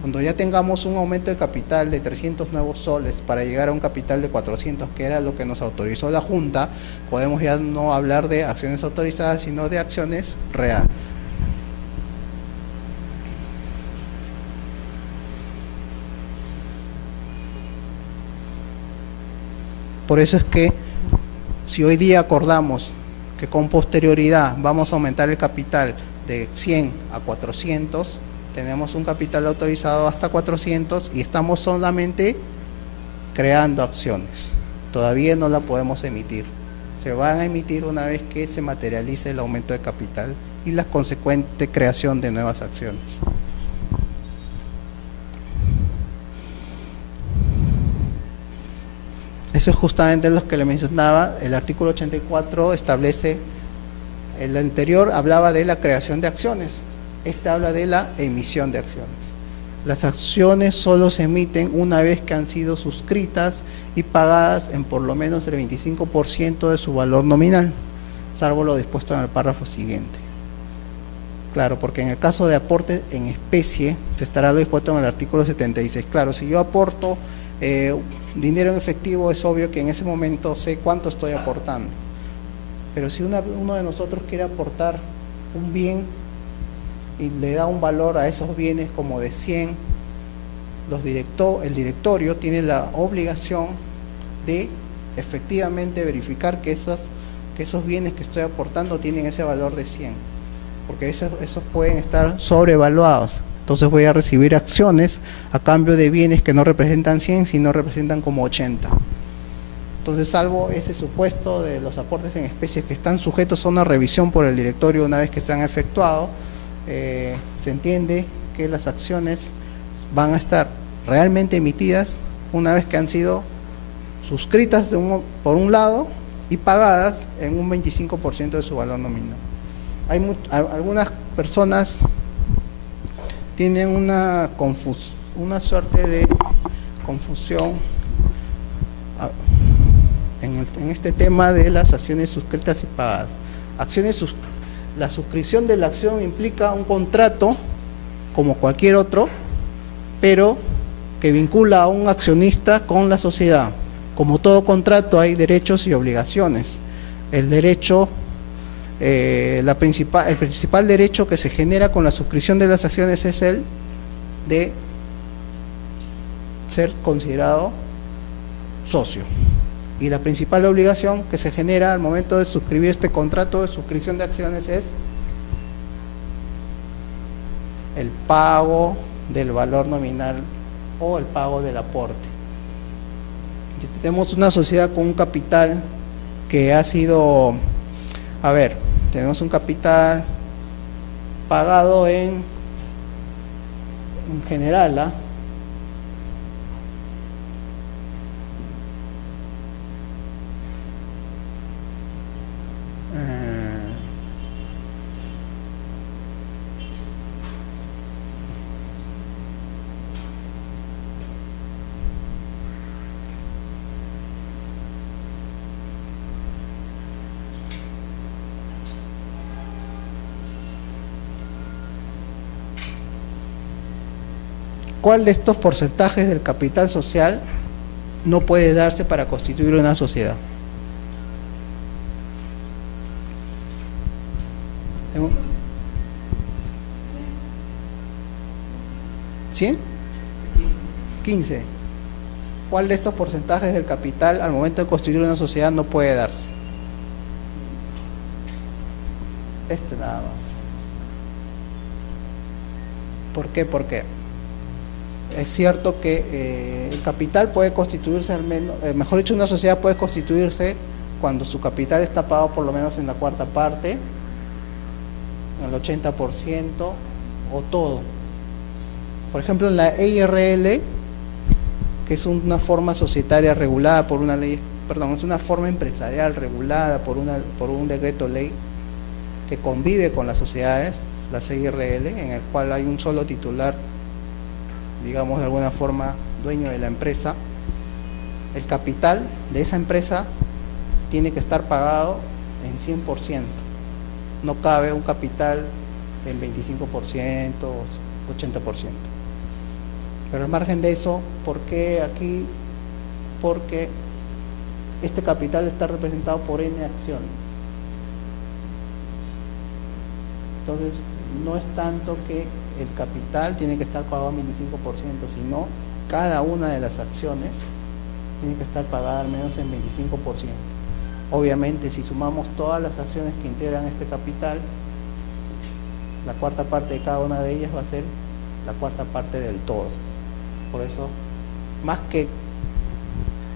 Cuando ya tengamos un aumento de capital de 300 nuevos soles para llegar a un capital de 400, que era lo que nos autorizó la Junta, podemos ya no hablar de acciones autorizadas, sino de acciones reales. Por eso es que si hoy día acordamos que con posterioridad vamos a aumentar el capital de 100 a 400, tenemos un capital autorizado hasta 400 y estamos solamente creando acciones. Todavía no la podemos emitir. Se van a emitir una vez que se materialice el aumento de capital y la consecuente creación de nuevas acciones. Eso es justamente lo que le mencionaba. El artículo 84 establece, el anterior hablaba de la creación de acciones. Este habla de la emisión de acciones. Las acciones solo se emiten una vez que han sido suscritas y pagadas en por lo menos el 25% de su valor nominal, salvo lo dispuesto en el párrafo siguiente. Claro, porque en el caso de aporte en especie, se estará lo dispuesto en el artículo 76. Claro, si yo aporto dinero en efectivo, es obvio que en ese momento sé cuánto estoy aportando. Pero si uno de nosotros quiere aportar un bien y le da un valor a esos bienes como de 100, el directorio tiene la obligación de efectivamente verificar que esos bienes que estoy aportando tienen ese valor de 100, porque esos pueden estar sobrevaluados. Entonces voy a recibir acciones a cambio de bienes que no representan 100, sino representan como 80. Entonces, salvo ese supuesto de los aportes en especies que están sujetos a una revisión por el directorio una vez que se han efectuado, se entiende que las acciones van a estar realmente emitidas una vez que han sido suscritas por un lado y pagadas en un 25% de su valor nominal. Algunas personas tienen una suerte de confusión en este tema de las acciones suscritas y pagadas. La suscripción de la acción implica un contrato como cualquier otro, pero que vincula a un accionista con la sociedad. Como todo contrato hay derechos y obligaciones. El principal derecho que se genera con la suscripción de las acciones es el de ser considerado socio. Y la principal obligación que se genera al momento de suscribir este contrato de suscripción de acciones es el pago del valor nominal o el pago del aporte. Tenemos una sociedad con un capital que ha sido, tenemos un capital pagado en general, ¿cuál de estos porcentajes del capital social no puede darse para constituir una sociedad? ¿100? 15. ¿Cuál de estos porcentajes del capital al momento de constituir una sociedad no puede darse? Este nada más. ¿Por qué? Porque es cierto que el capital puede constituirse al menos, mejor dicho, una sociedad puede constituirse cuando su capital está pagado por lo menos en la cuarta parte, en el 80% o todo. Por ejemplo, en la EIRL, que es una forma societaria regulada por una ley, perdón, es una forma empresarial regulada por un decreto ley que convive con las sociedades, las EIRL, en el cual hay un solo titular, digamos de alguna forma dueño de la empresa. El capital de esa empresa tiene que estar pagado en 100%. No cabe un capital en 25%, 80%. Pero al margen de eso, ¿por qué aquí? Porque este capital está representado por N acciones. Entonces, no es tanto que el capital tiene que estar pagado al 25%, sino cada una de las acciones tiene que estar pagada al menos en 25%. Obviamente, si sumamos todas las acciones que integran este capital, la cuarta parte de cada una de ellas va a ser la cuarta parte del todo. Por eso, más que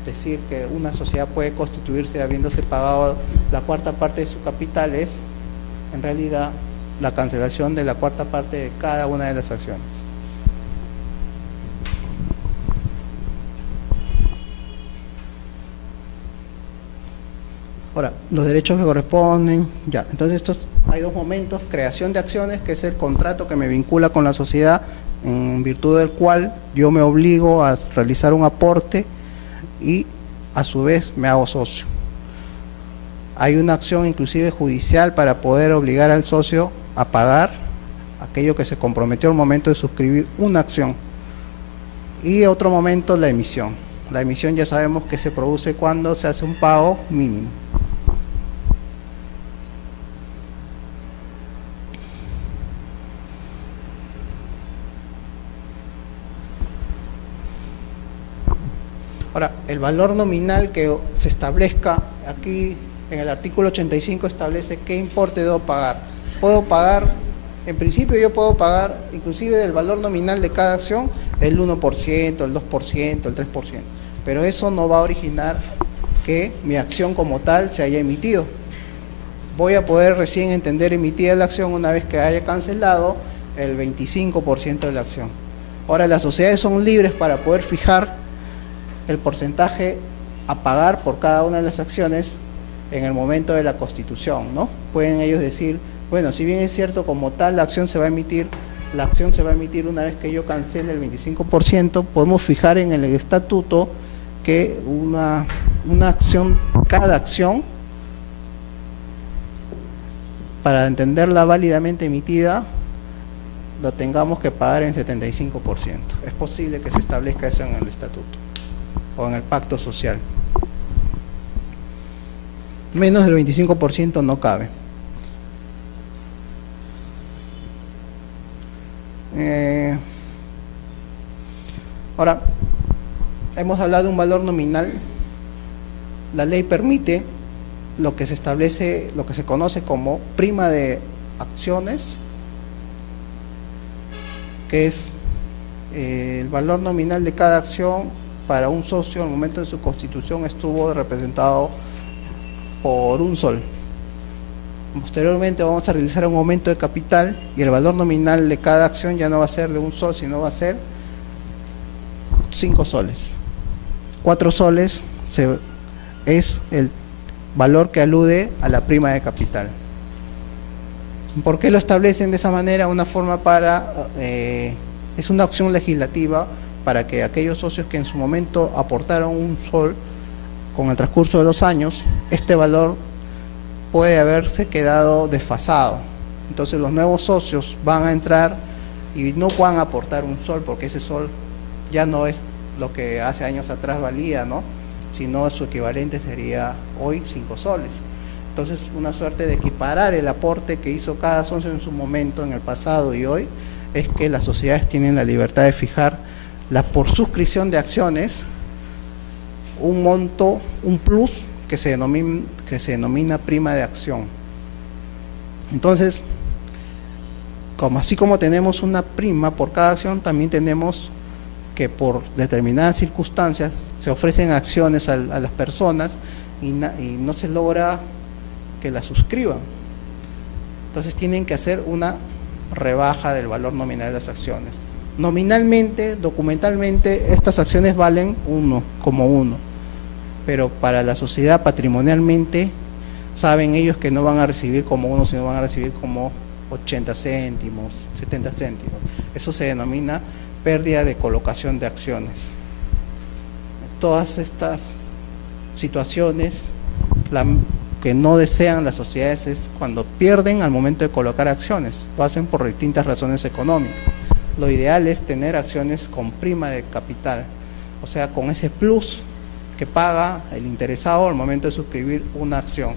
decir que una sociedad puede constituirse habiéndose pagado la cuarta parte de su capital, es en realidad la cancelación de la cuarta parte de cada una de las acciones. Ahora, los derechos que corresponden, ya. Entonces, hay dos momentos: creación de acciones, que es el contrato que me vincula con la sociedad, en virtud del cual yo me obligo a realizar un aporte y a su vez me hago socio. Hay una acción inclusive judicial para poder obligar al socio a pagar aquello que se comprometió al momento de suscribir una acción. Y otro momento, la emisión. La emisión ya sabemos que se produce cuando se hace un pago mínimo. Ahora, el valor nominal que se establezca aquí en el artículo 85 establece qué importe debo pagar. Puedo pagar, en principio yo puedo pagar inclusive del valor nominal de cada acción el 1%, el 2%, el 3%, pero eso no va a originar que mi acción como tal se haya emitido. Voy a poder recién entender emitida la acción una vez que haya cancelado el 25% de la acción. Ahora, las sociedades son libres para poder fijar el porcentaje a pagar por cada una de las acciones en el momento de la constitución, ¿no? Pueden ellos decir, bueno, si bien es cierto como tal la acción se va a emitir una vez que yo cancele el 25%, podemos fijar en el estatuto que una acción, cada acción, para entenderla válidamente emitida, lo tengamos que pagar en 75%. Es posible que se establezca eso en el estatuto o en el pacto social. Menos del 25% no cabe. Ahora, hemos hablado de un valor nominal. La ley permite lo que se establece, lo que se conoce como prima de acciones, que es el valor nominal de cada acción para un socio al momento de su constitución estuvo representado por un sol. Posteriormente vamos a realizar un aumento de capital y el valor nominal de cada acción ya no va a ser de un sol, sino va a ser 5 soles. 4 soles es el valor que alude a la prima de capital. ¿Por qué lo establecen de esa manera? Una forma para, es una opción legislativa para que aquellos socios que en su momento aportaron un sol, con el transcurso de los años, este valor puede haberse quedado desfasado. Entonces los nuevos socios van a entrar y no van a aportar un sol, porque ese sol ya no es lo que hace años atrás valía, ¿no? Sino su equivalente sería hoy 5 soles. Entonces, una suerte de equiparar el aporte que hizo cada socio en su momento, en el pasado y hoy, es que las sociedades tienen la libertad de fijar por suscripción de acciones un monto, un plus que se denomina prima de acción. Entonces, así como tenemos una prima por cada acción, también tenemos que por determinadas circunstancias se ofrecen acciones a las personas y no se logra que las suscriban. Entonces tienen que hacer una rebaja del valor nominal de las acciones. Nominalmente, documentalmente, estas acciones valen 1, pero para la sociedad patrimonialmente saben ellos que no van a recibir como 1, sino van a recibir como 80 céntimos, 70 céntimos. Eso se denomina pérdida de colocación de acciones. Todas estas situaciones que no desean las sociedades es cuando pierden al momento de colocar acciones. Lo hacen por distintas razones económicas. Lo ideal es tener acciones con prima de capital, o sea, con ese plus que paga el interesado al momento de suscribir una acción,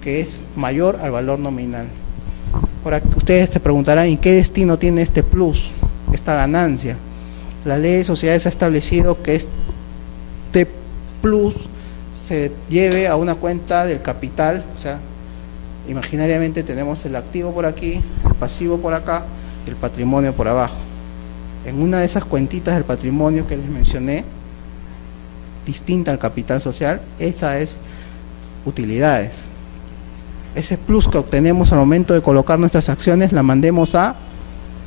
que es mayor al valor nominal. Ahora, ustedes se preguntarán, ¿y qué destino tiene este plus, esta ganancia? La ley de sociedades ha establecido que este plus se lleve a una cuenta del capital, o sea, imaginariamente tenemos el activo por aquí, el pasivo por acá, el patrimonio por abajo. En una de esas cuentitas del patrimonio que les mencioné, distinta al capital social, esa es utilidades. Ese plus que obtenemos al momento de colocar nuestras acciones, la mandemos a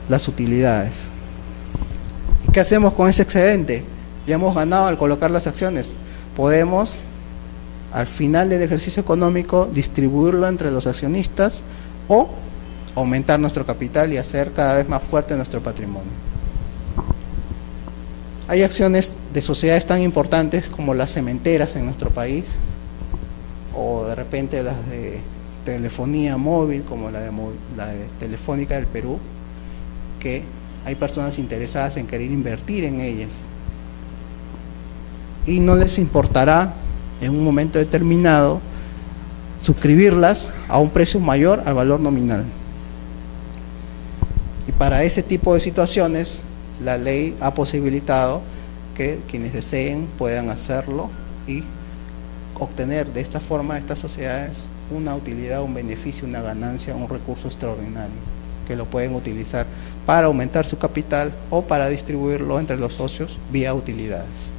las utilidades. ¿Y qué hacemos con ese excedente? Ya hemos ganado al colocar las acciones. Podemos, al final del ejercicio económico, distribuirlo entre los accionistas o aumentar nuestro capital y hacer cada vez más fuerte nuestro patrimonio. Hay acciones de sociedades tan importantes como las cementeras en nuestro país, o de repente las de telefonía móvil, como la de Telefónica del Perú, que hay personas interesadas en querer invertir en ellas y no les importará en un momento determinado suscribirlas a un precio mayor al valor nominal. Y para ese tipo de situaciones la ley ha posibilitado que quienes deseen puedan hacerlo y obtener de esta forma estas sociedades una utilidad, un beneficio, una ganancia, un recurso extraordinario que lo pueden utilizar para aumentar su capital o para distribuirlo entre los socios vía utilidades.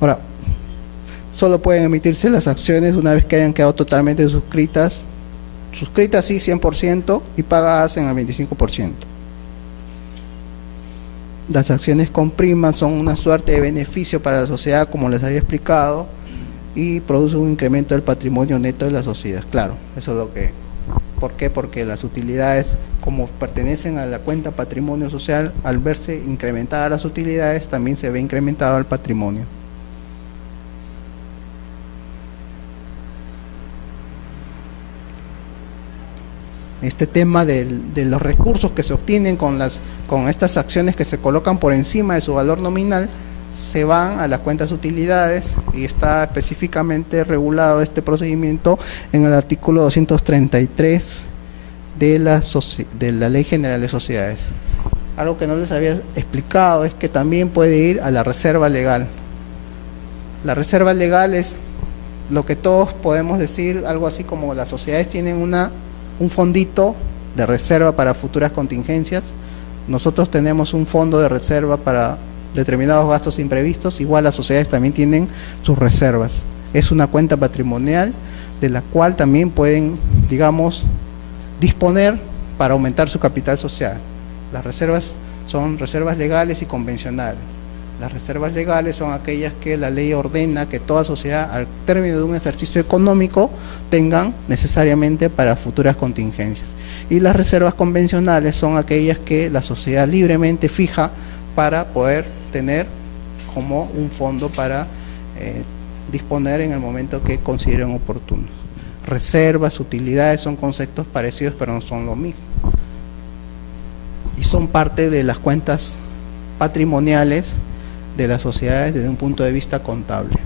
Ahora, solo pueden emitirse las acciones una vez que hayan quedado totalmente suscritas sí 100% y pagadas en el 25%. Las acciones con prima son una suerte de beneficio para la sociedad, como les había explicado, y produce un incremento del patrimonio neto de la sociedad. Claro, eso es lo que... ¿Por qué? Porque las utilidades, como pertenecen a la cuenta patrimonio social, al verse incrementadas las utilidades, también se ve incrementado el patrimonio. Este tema de los recursos que se obtienen con estas acciones que se colocan por encima de su valor nominal, se van a las cuentas utilidades y está específicamente regulado este procedimiento en el artículo 233 de la Ley General de Sociedades. Algo que no les había explicado es que también puede ir a la reserva legal. La reserva legal es lo que todos podemos decir, algo así como las sociedades tienen un fondito de reserva para futuras contingencias. Nosotros tenemos un fondo de reserva para determinados gastos imprevistos. Igual las sociedades también tienen sus reservas. Es una cuenta patrimonial de la cual también pueden, digamos, disponer para aumentar su capital social. Las reservas son reservas legales y convencionales. Las reservas legales son aquellas que la ley ordena que toda sociedad, al término de un ejercicio económico, tengan necesariamente para futuras contingencias. Y las reservas convencionales son aquellas que la sociedad libremente fija para poder tener como un fondo para disponer en el momento que consideren oportuno. Reservas, utilidades son conceptos parecidos, pero no son lo mismo. Y son parte de las cuentas patrimoniales de las sociedades desde un punto de vista contable.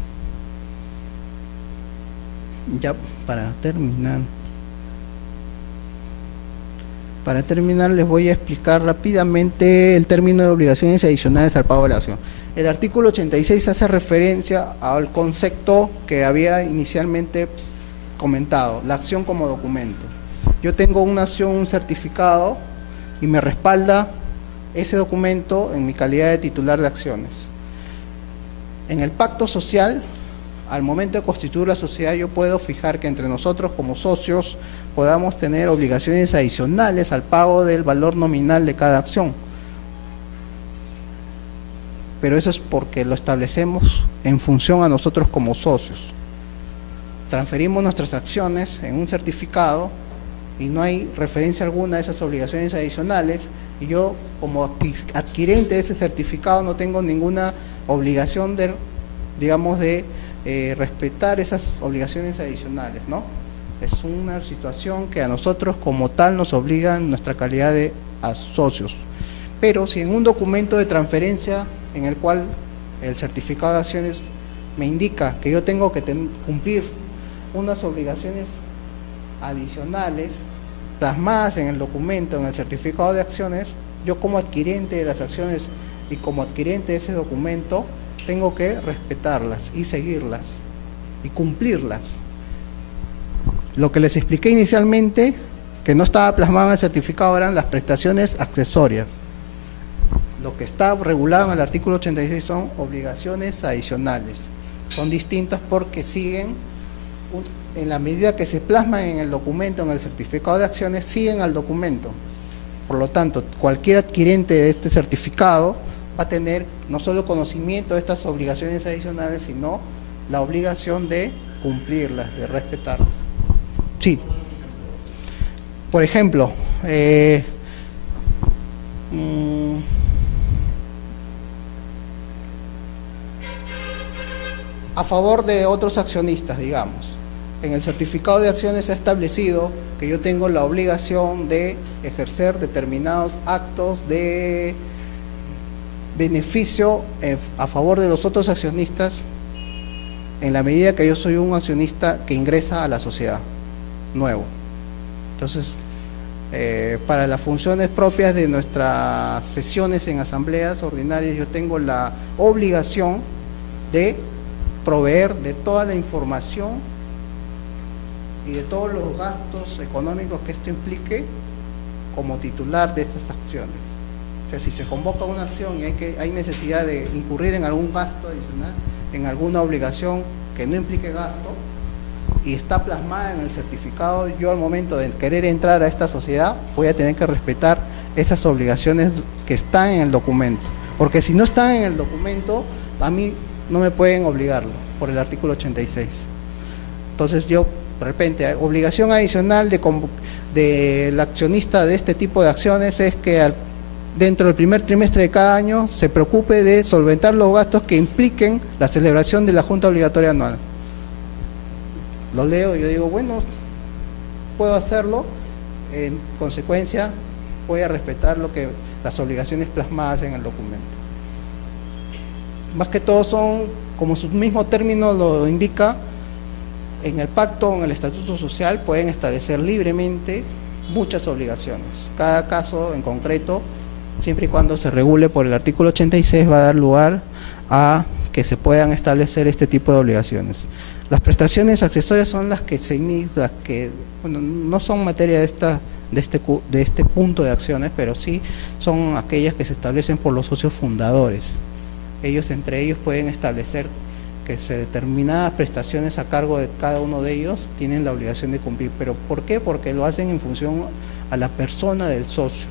Ya para terminar les voy a explicar rápidamente el término de obligaciones adicionales al pago de la acción. El artículo 86 hace referencia al concepto que había inicialmente comentado, la acción como documento. Yo tengo una acción, un certificado, y me respalda ese documento en mi calidad de titular de acciones. En el pacto social, al momento de constituir la sociedad, yo puedo fijar que entre nosotros como socios podamos tener obligaciones adicionales al pago del valor nominal de cada acción. Pero eso es porque lo establecemos en función a nosotros como socios. Transferimos nuestras acciones en un certificado y no hay referencia alguna a esas obligaciones adicionales, y yo como adquirente de ese certificado no tengo ninguna obligación de, digamos, de respetar esas obligaciones adicionales, ¿no? Es una situación que a nosotros como tal nos obliga en nuestra calidad de socios. Pero si en un documento de transferencia en el cual el certificado de acciones me indica que yo tengo que cumplir unas obligaciones adicionales plasmadas en el documento, en el certificado de acciones, yo como adquirente de las acciones y como adquirente de ese documento tengo que respetarlas y seguirlas y cumplirlas. Lo que les expliqué inicialmente, que no estaba plasmado en el certificado, eran las prestaciones accesorias. Lo que está regulado en el artículo 86 son obligaciones adicionales. Son distintas porque siguen, en la medida que se plasman en el documento, en el certificado de acciones, siguen al documento. Por lo tanto, cualquier adquirente de este certificado va a tener no solo conocimiento de estas obligaciones adicionales, sino la obligación de cumplirlas, de respetarlas. Sí. Por ejemplo, a favor de otros accionistas, digamos, en el certificado de acciones se ha establecido que yo tengo la obligación de ejercer determinados actos de beneficio a favor de los otros accionistas en la medida que yo soy un accionista que ingresa a la sociedad nuevo. Entonces, para las funciones propias de nuestras sesiones en asambleas ordinarias, yo tengo la obligación de proveer de toda la información y de todos los gastos económicos que esto implique como titular de estas acciones. O sea, si se convoca una acción y hay necesidad de incurrir en algún gasto adicional, en alguna obligación que no implique gasto, y está plasmada en el certificado, yo al momento de querer entrar a esta sociedad voy a tener que respetar esas obligaciones que están en el documento, porque si no están en el documento, a mí no me pueden obligarlo por el artículo 86. Entonces yo, de repente, obligación adicional del accionista de este tipo de acciones es que dentro del primer trimestre de cada año se preocupe de solventar los gastos que impliquen la celebración de la Junta Obligatoria Anual. Lo leo y yo digo, bueno, puedo hacerlo, en consecuencia voy a respetar las obligaciones plasmadas en el documento. Más que todo son, como su mismo término lo indica, en el pacto o en el estatuto social pueden establecer libremente muchas obligaciones. Cada caso en concreto, siempre y cuando se regule por el artículo 86, va a dar lugar a que se puedan establecer este tipo de obligaciones. Las prestaciones accesorias son las que bueno, no son materia de este punto de acciones, pero sí son aquellas que se establecen por los socios fundadores. Ellos entre ellos pueden establecer que determinadas prestaciones a cargo de cada uno de ellos tienen la obligación de cumplir. ¿Pero por qué? Porque lo hacen en función a la persona del socio.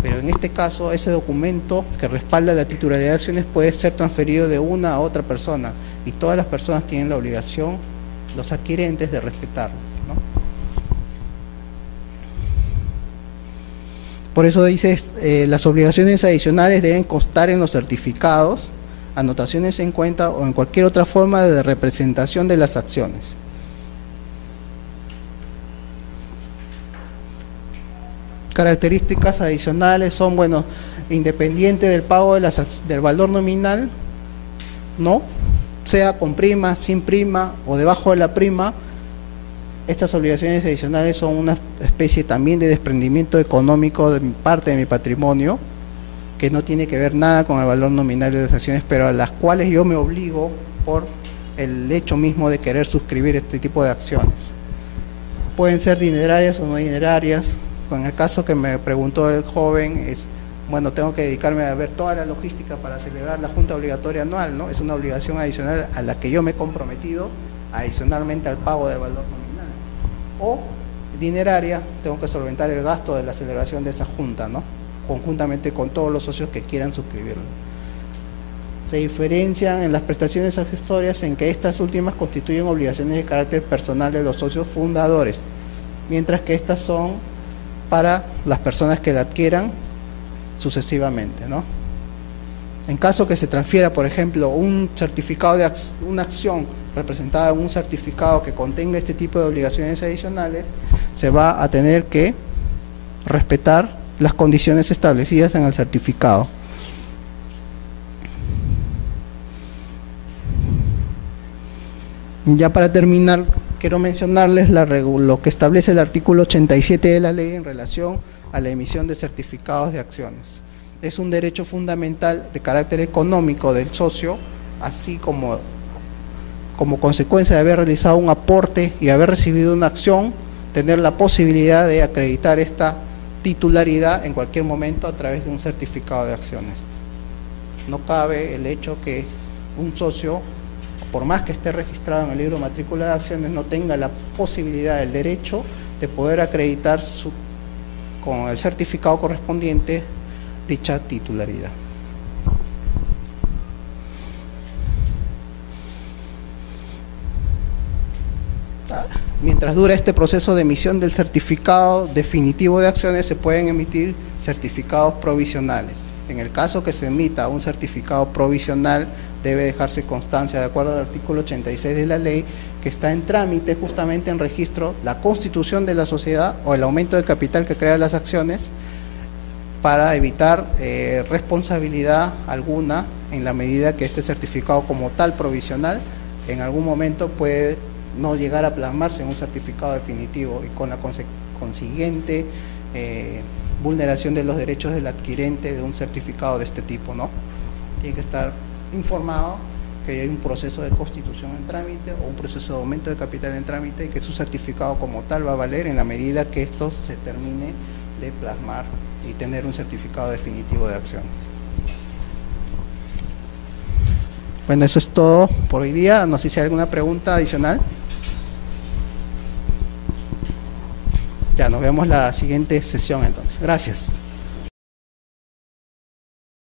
Pero en este caso, ese documento que respalda la titularidad de acciones puede ser transferido de una a otra persona, y todas las personas tienen la obligación, los adquirentes, de respetarlos, ¿no? Por eso dice, las obligaciones adicionales deben constar en los certificados, anotaciones en cuenta o en cualquier otra forma de representación de las acciones. características adicionales son, bueno, independiente del pago del valor nominal, ¿no? Sea con prima, sin prima o debajo de la prima, estas obligaciones adicionales son una especie también de desprendimiento económico de parte de mi patrimonio, que no tiene que ver nada con el valor nominal de las acciones, pero a las cuales yo me obligo por el hecho mismo de querer suscribir este tipo de acciones. Pueden ser dinerarias o no dinerarias. En el caso que me preguntó el joven, bueno, tengo que dedicarme a ver toda la logística para celebrar la junta obligatoria anual, ¿no? Es una obligación adicional a la que yo me he comprometido, adicionalmente al pago del valor nominal. O dineraria, tengo que solventar el gasto de la celebración de esa junta, ¿no? Conjuntamente con todos los socios que quieran suscribirlo. Se diferencian en las prestaciones accesorias en que estas últimas constituyen obligaciones de carácter personal de los socios fundadores, mientras que estas son para las personas que la adquieran sucesivamente, ¿no? En caso que se transfiera, por ejemplo, un certificado de una acción representada en un certificado que contenga este tipo de obligaciones adicionales, se va a tener que respetar las condiciones establecidas en el certificado. Ya para terminar, quiero mencionarles lo que establece el artículo 87 de la ley en relación a la emisión de certificados de acciones. Es un derecho fundamental de carácter económico del socio, así como consecuencia de haber realizado un aporte y haber recibido una acción, tener la posibilidad de acreditar esta titularidad en cualquier momento a través de un certificado de acciones. No cabe el hecho que un socio, por más que esté registrado en el libro de matrícula de acciones, no tenga la posibilidad, el derecho de poder acreditar con el certificado correspondiente dicha titularidad. Mientras dura este proceso de emisión del certificado definitivo de acciones, se pueden emitir certificados provisionales. En el caso que se emita un certificado provisional, debe dejarse constancia, de acuerdo al artículo 86 de la ley, que está en trámite justamente en registro la constitución de la sociedad o el aumento de capital que crea las acciones, para evitar responsabilidad alguna en la medida que este certificado como tal provisional en algún momento puede no llegar a plasmarse en un certificado definitivo y con la consiguiente vulneración de los derechos del adquirente de un certificado de este tipo, ¿no? Tiene que estar informado que hay un proceso de constitución en trámite o un proceso de aumento de capital en trámite y que su certificado como tal va a valer en la medida que esto se termine de plasmar y tener un certificado definitivo de acciones. Bueno, eso es todo por hoy día. No sé si hay alguna pregunta adicional. Ya, nos vemos la siguiente sesión entonces. Gracias.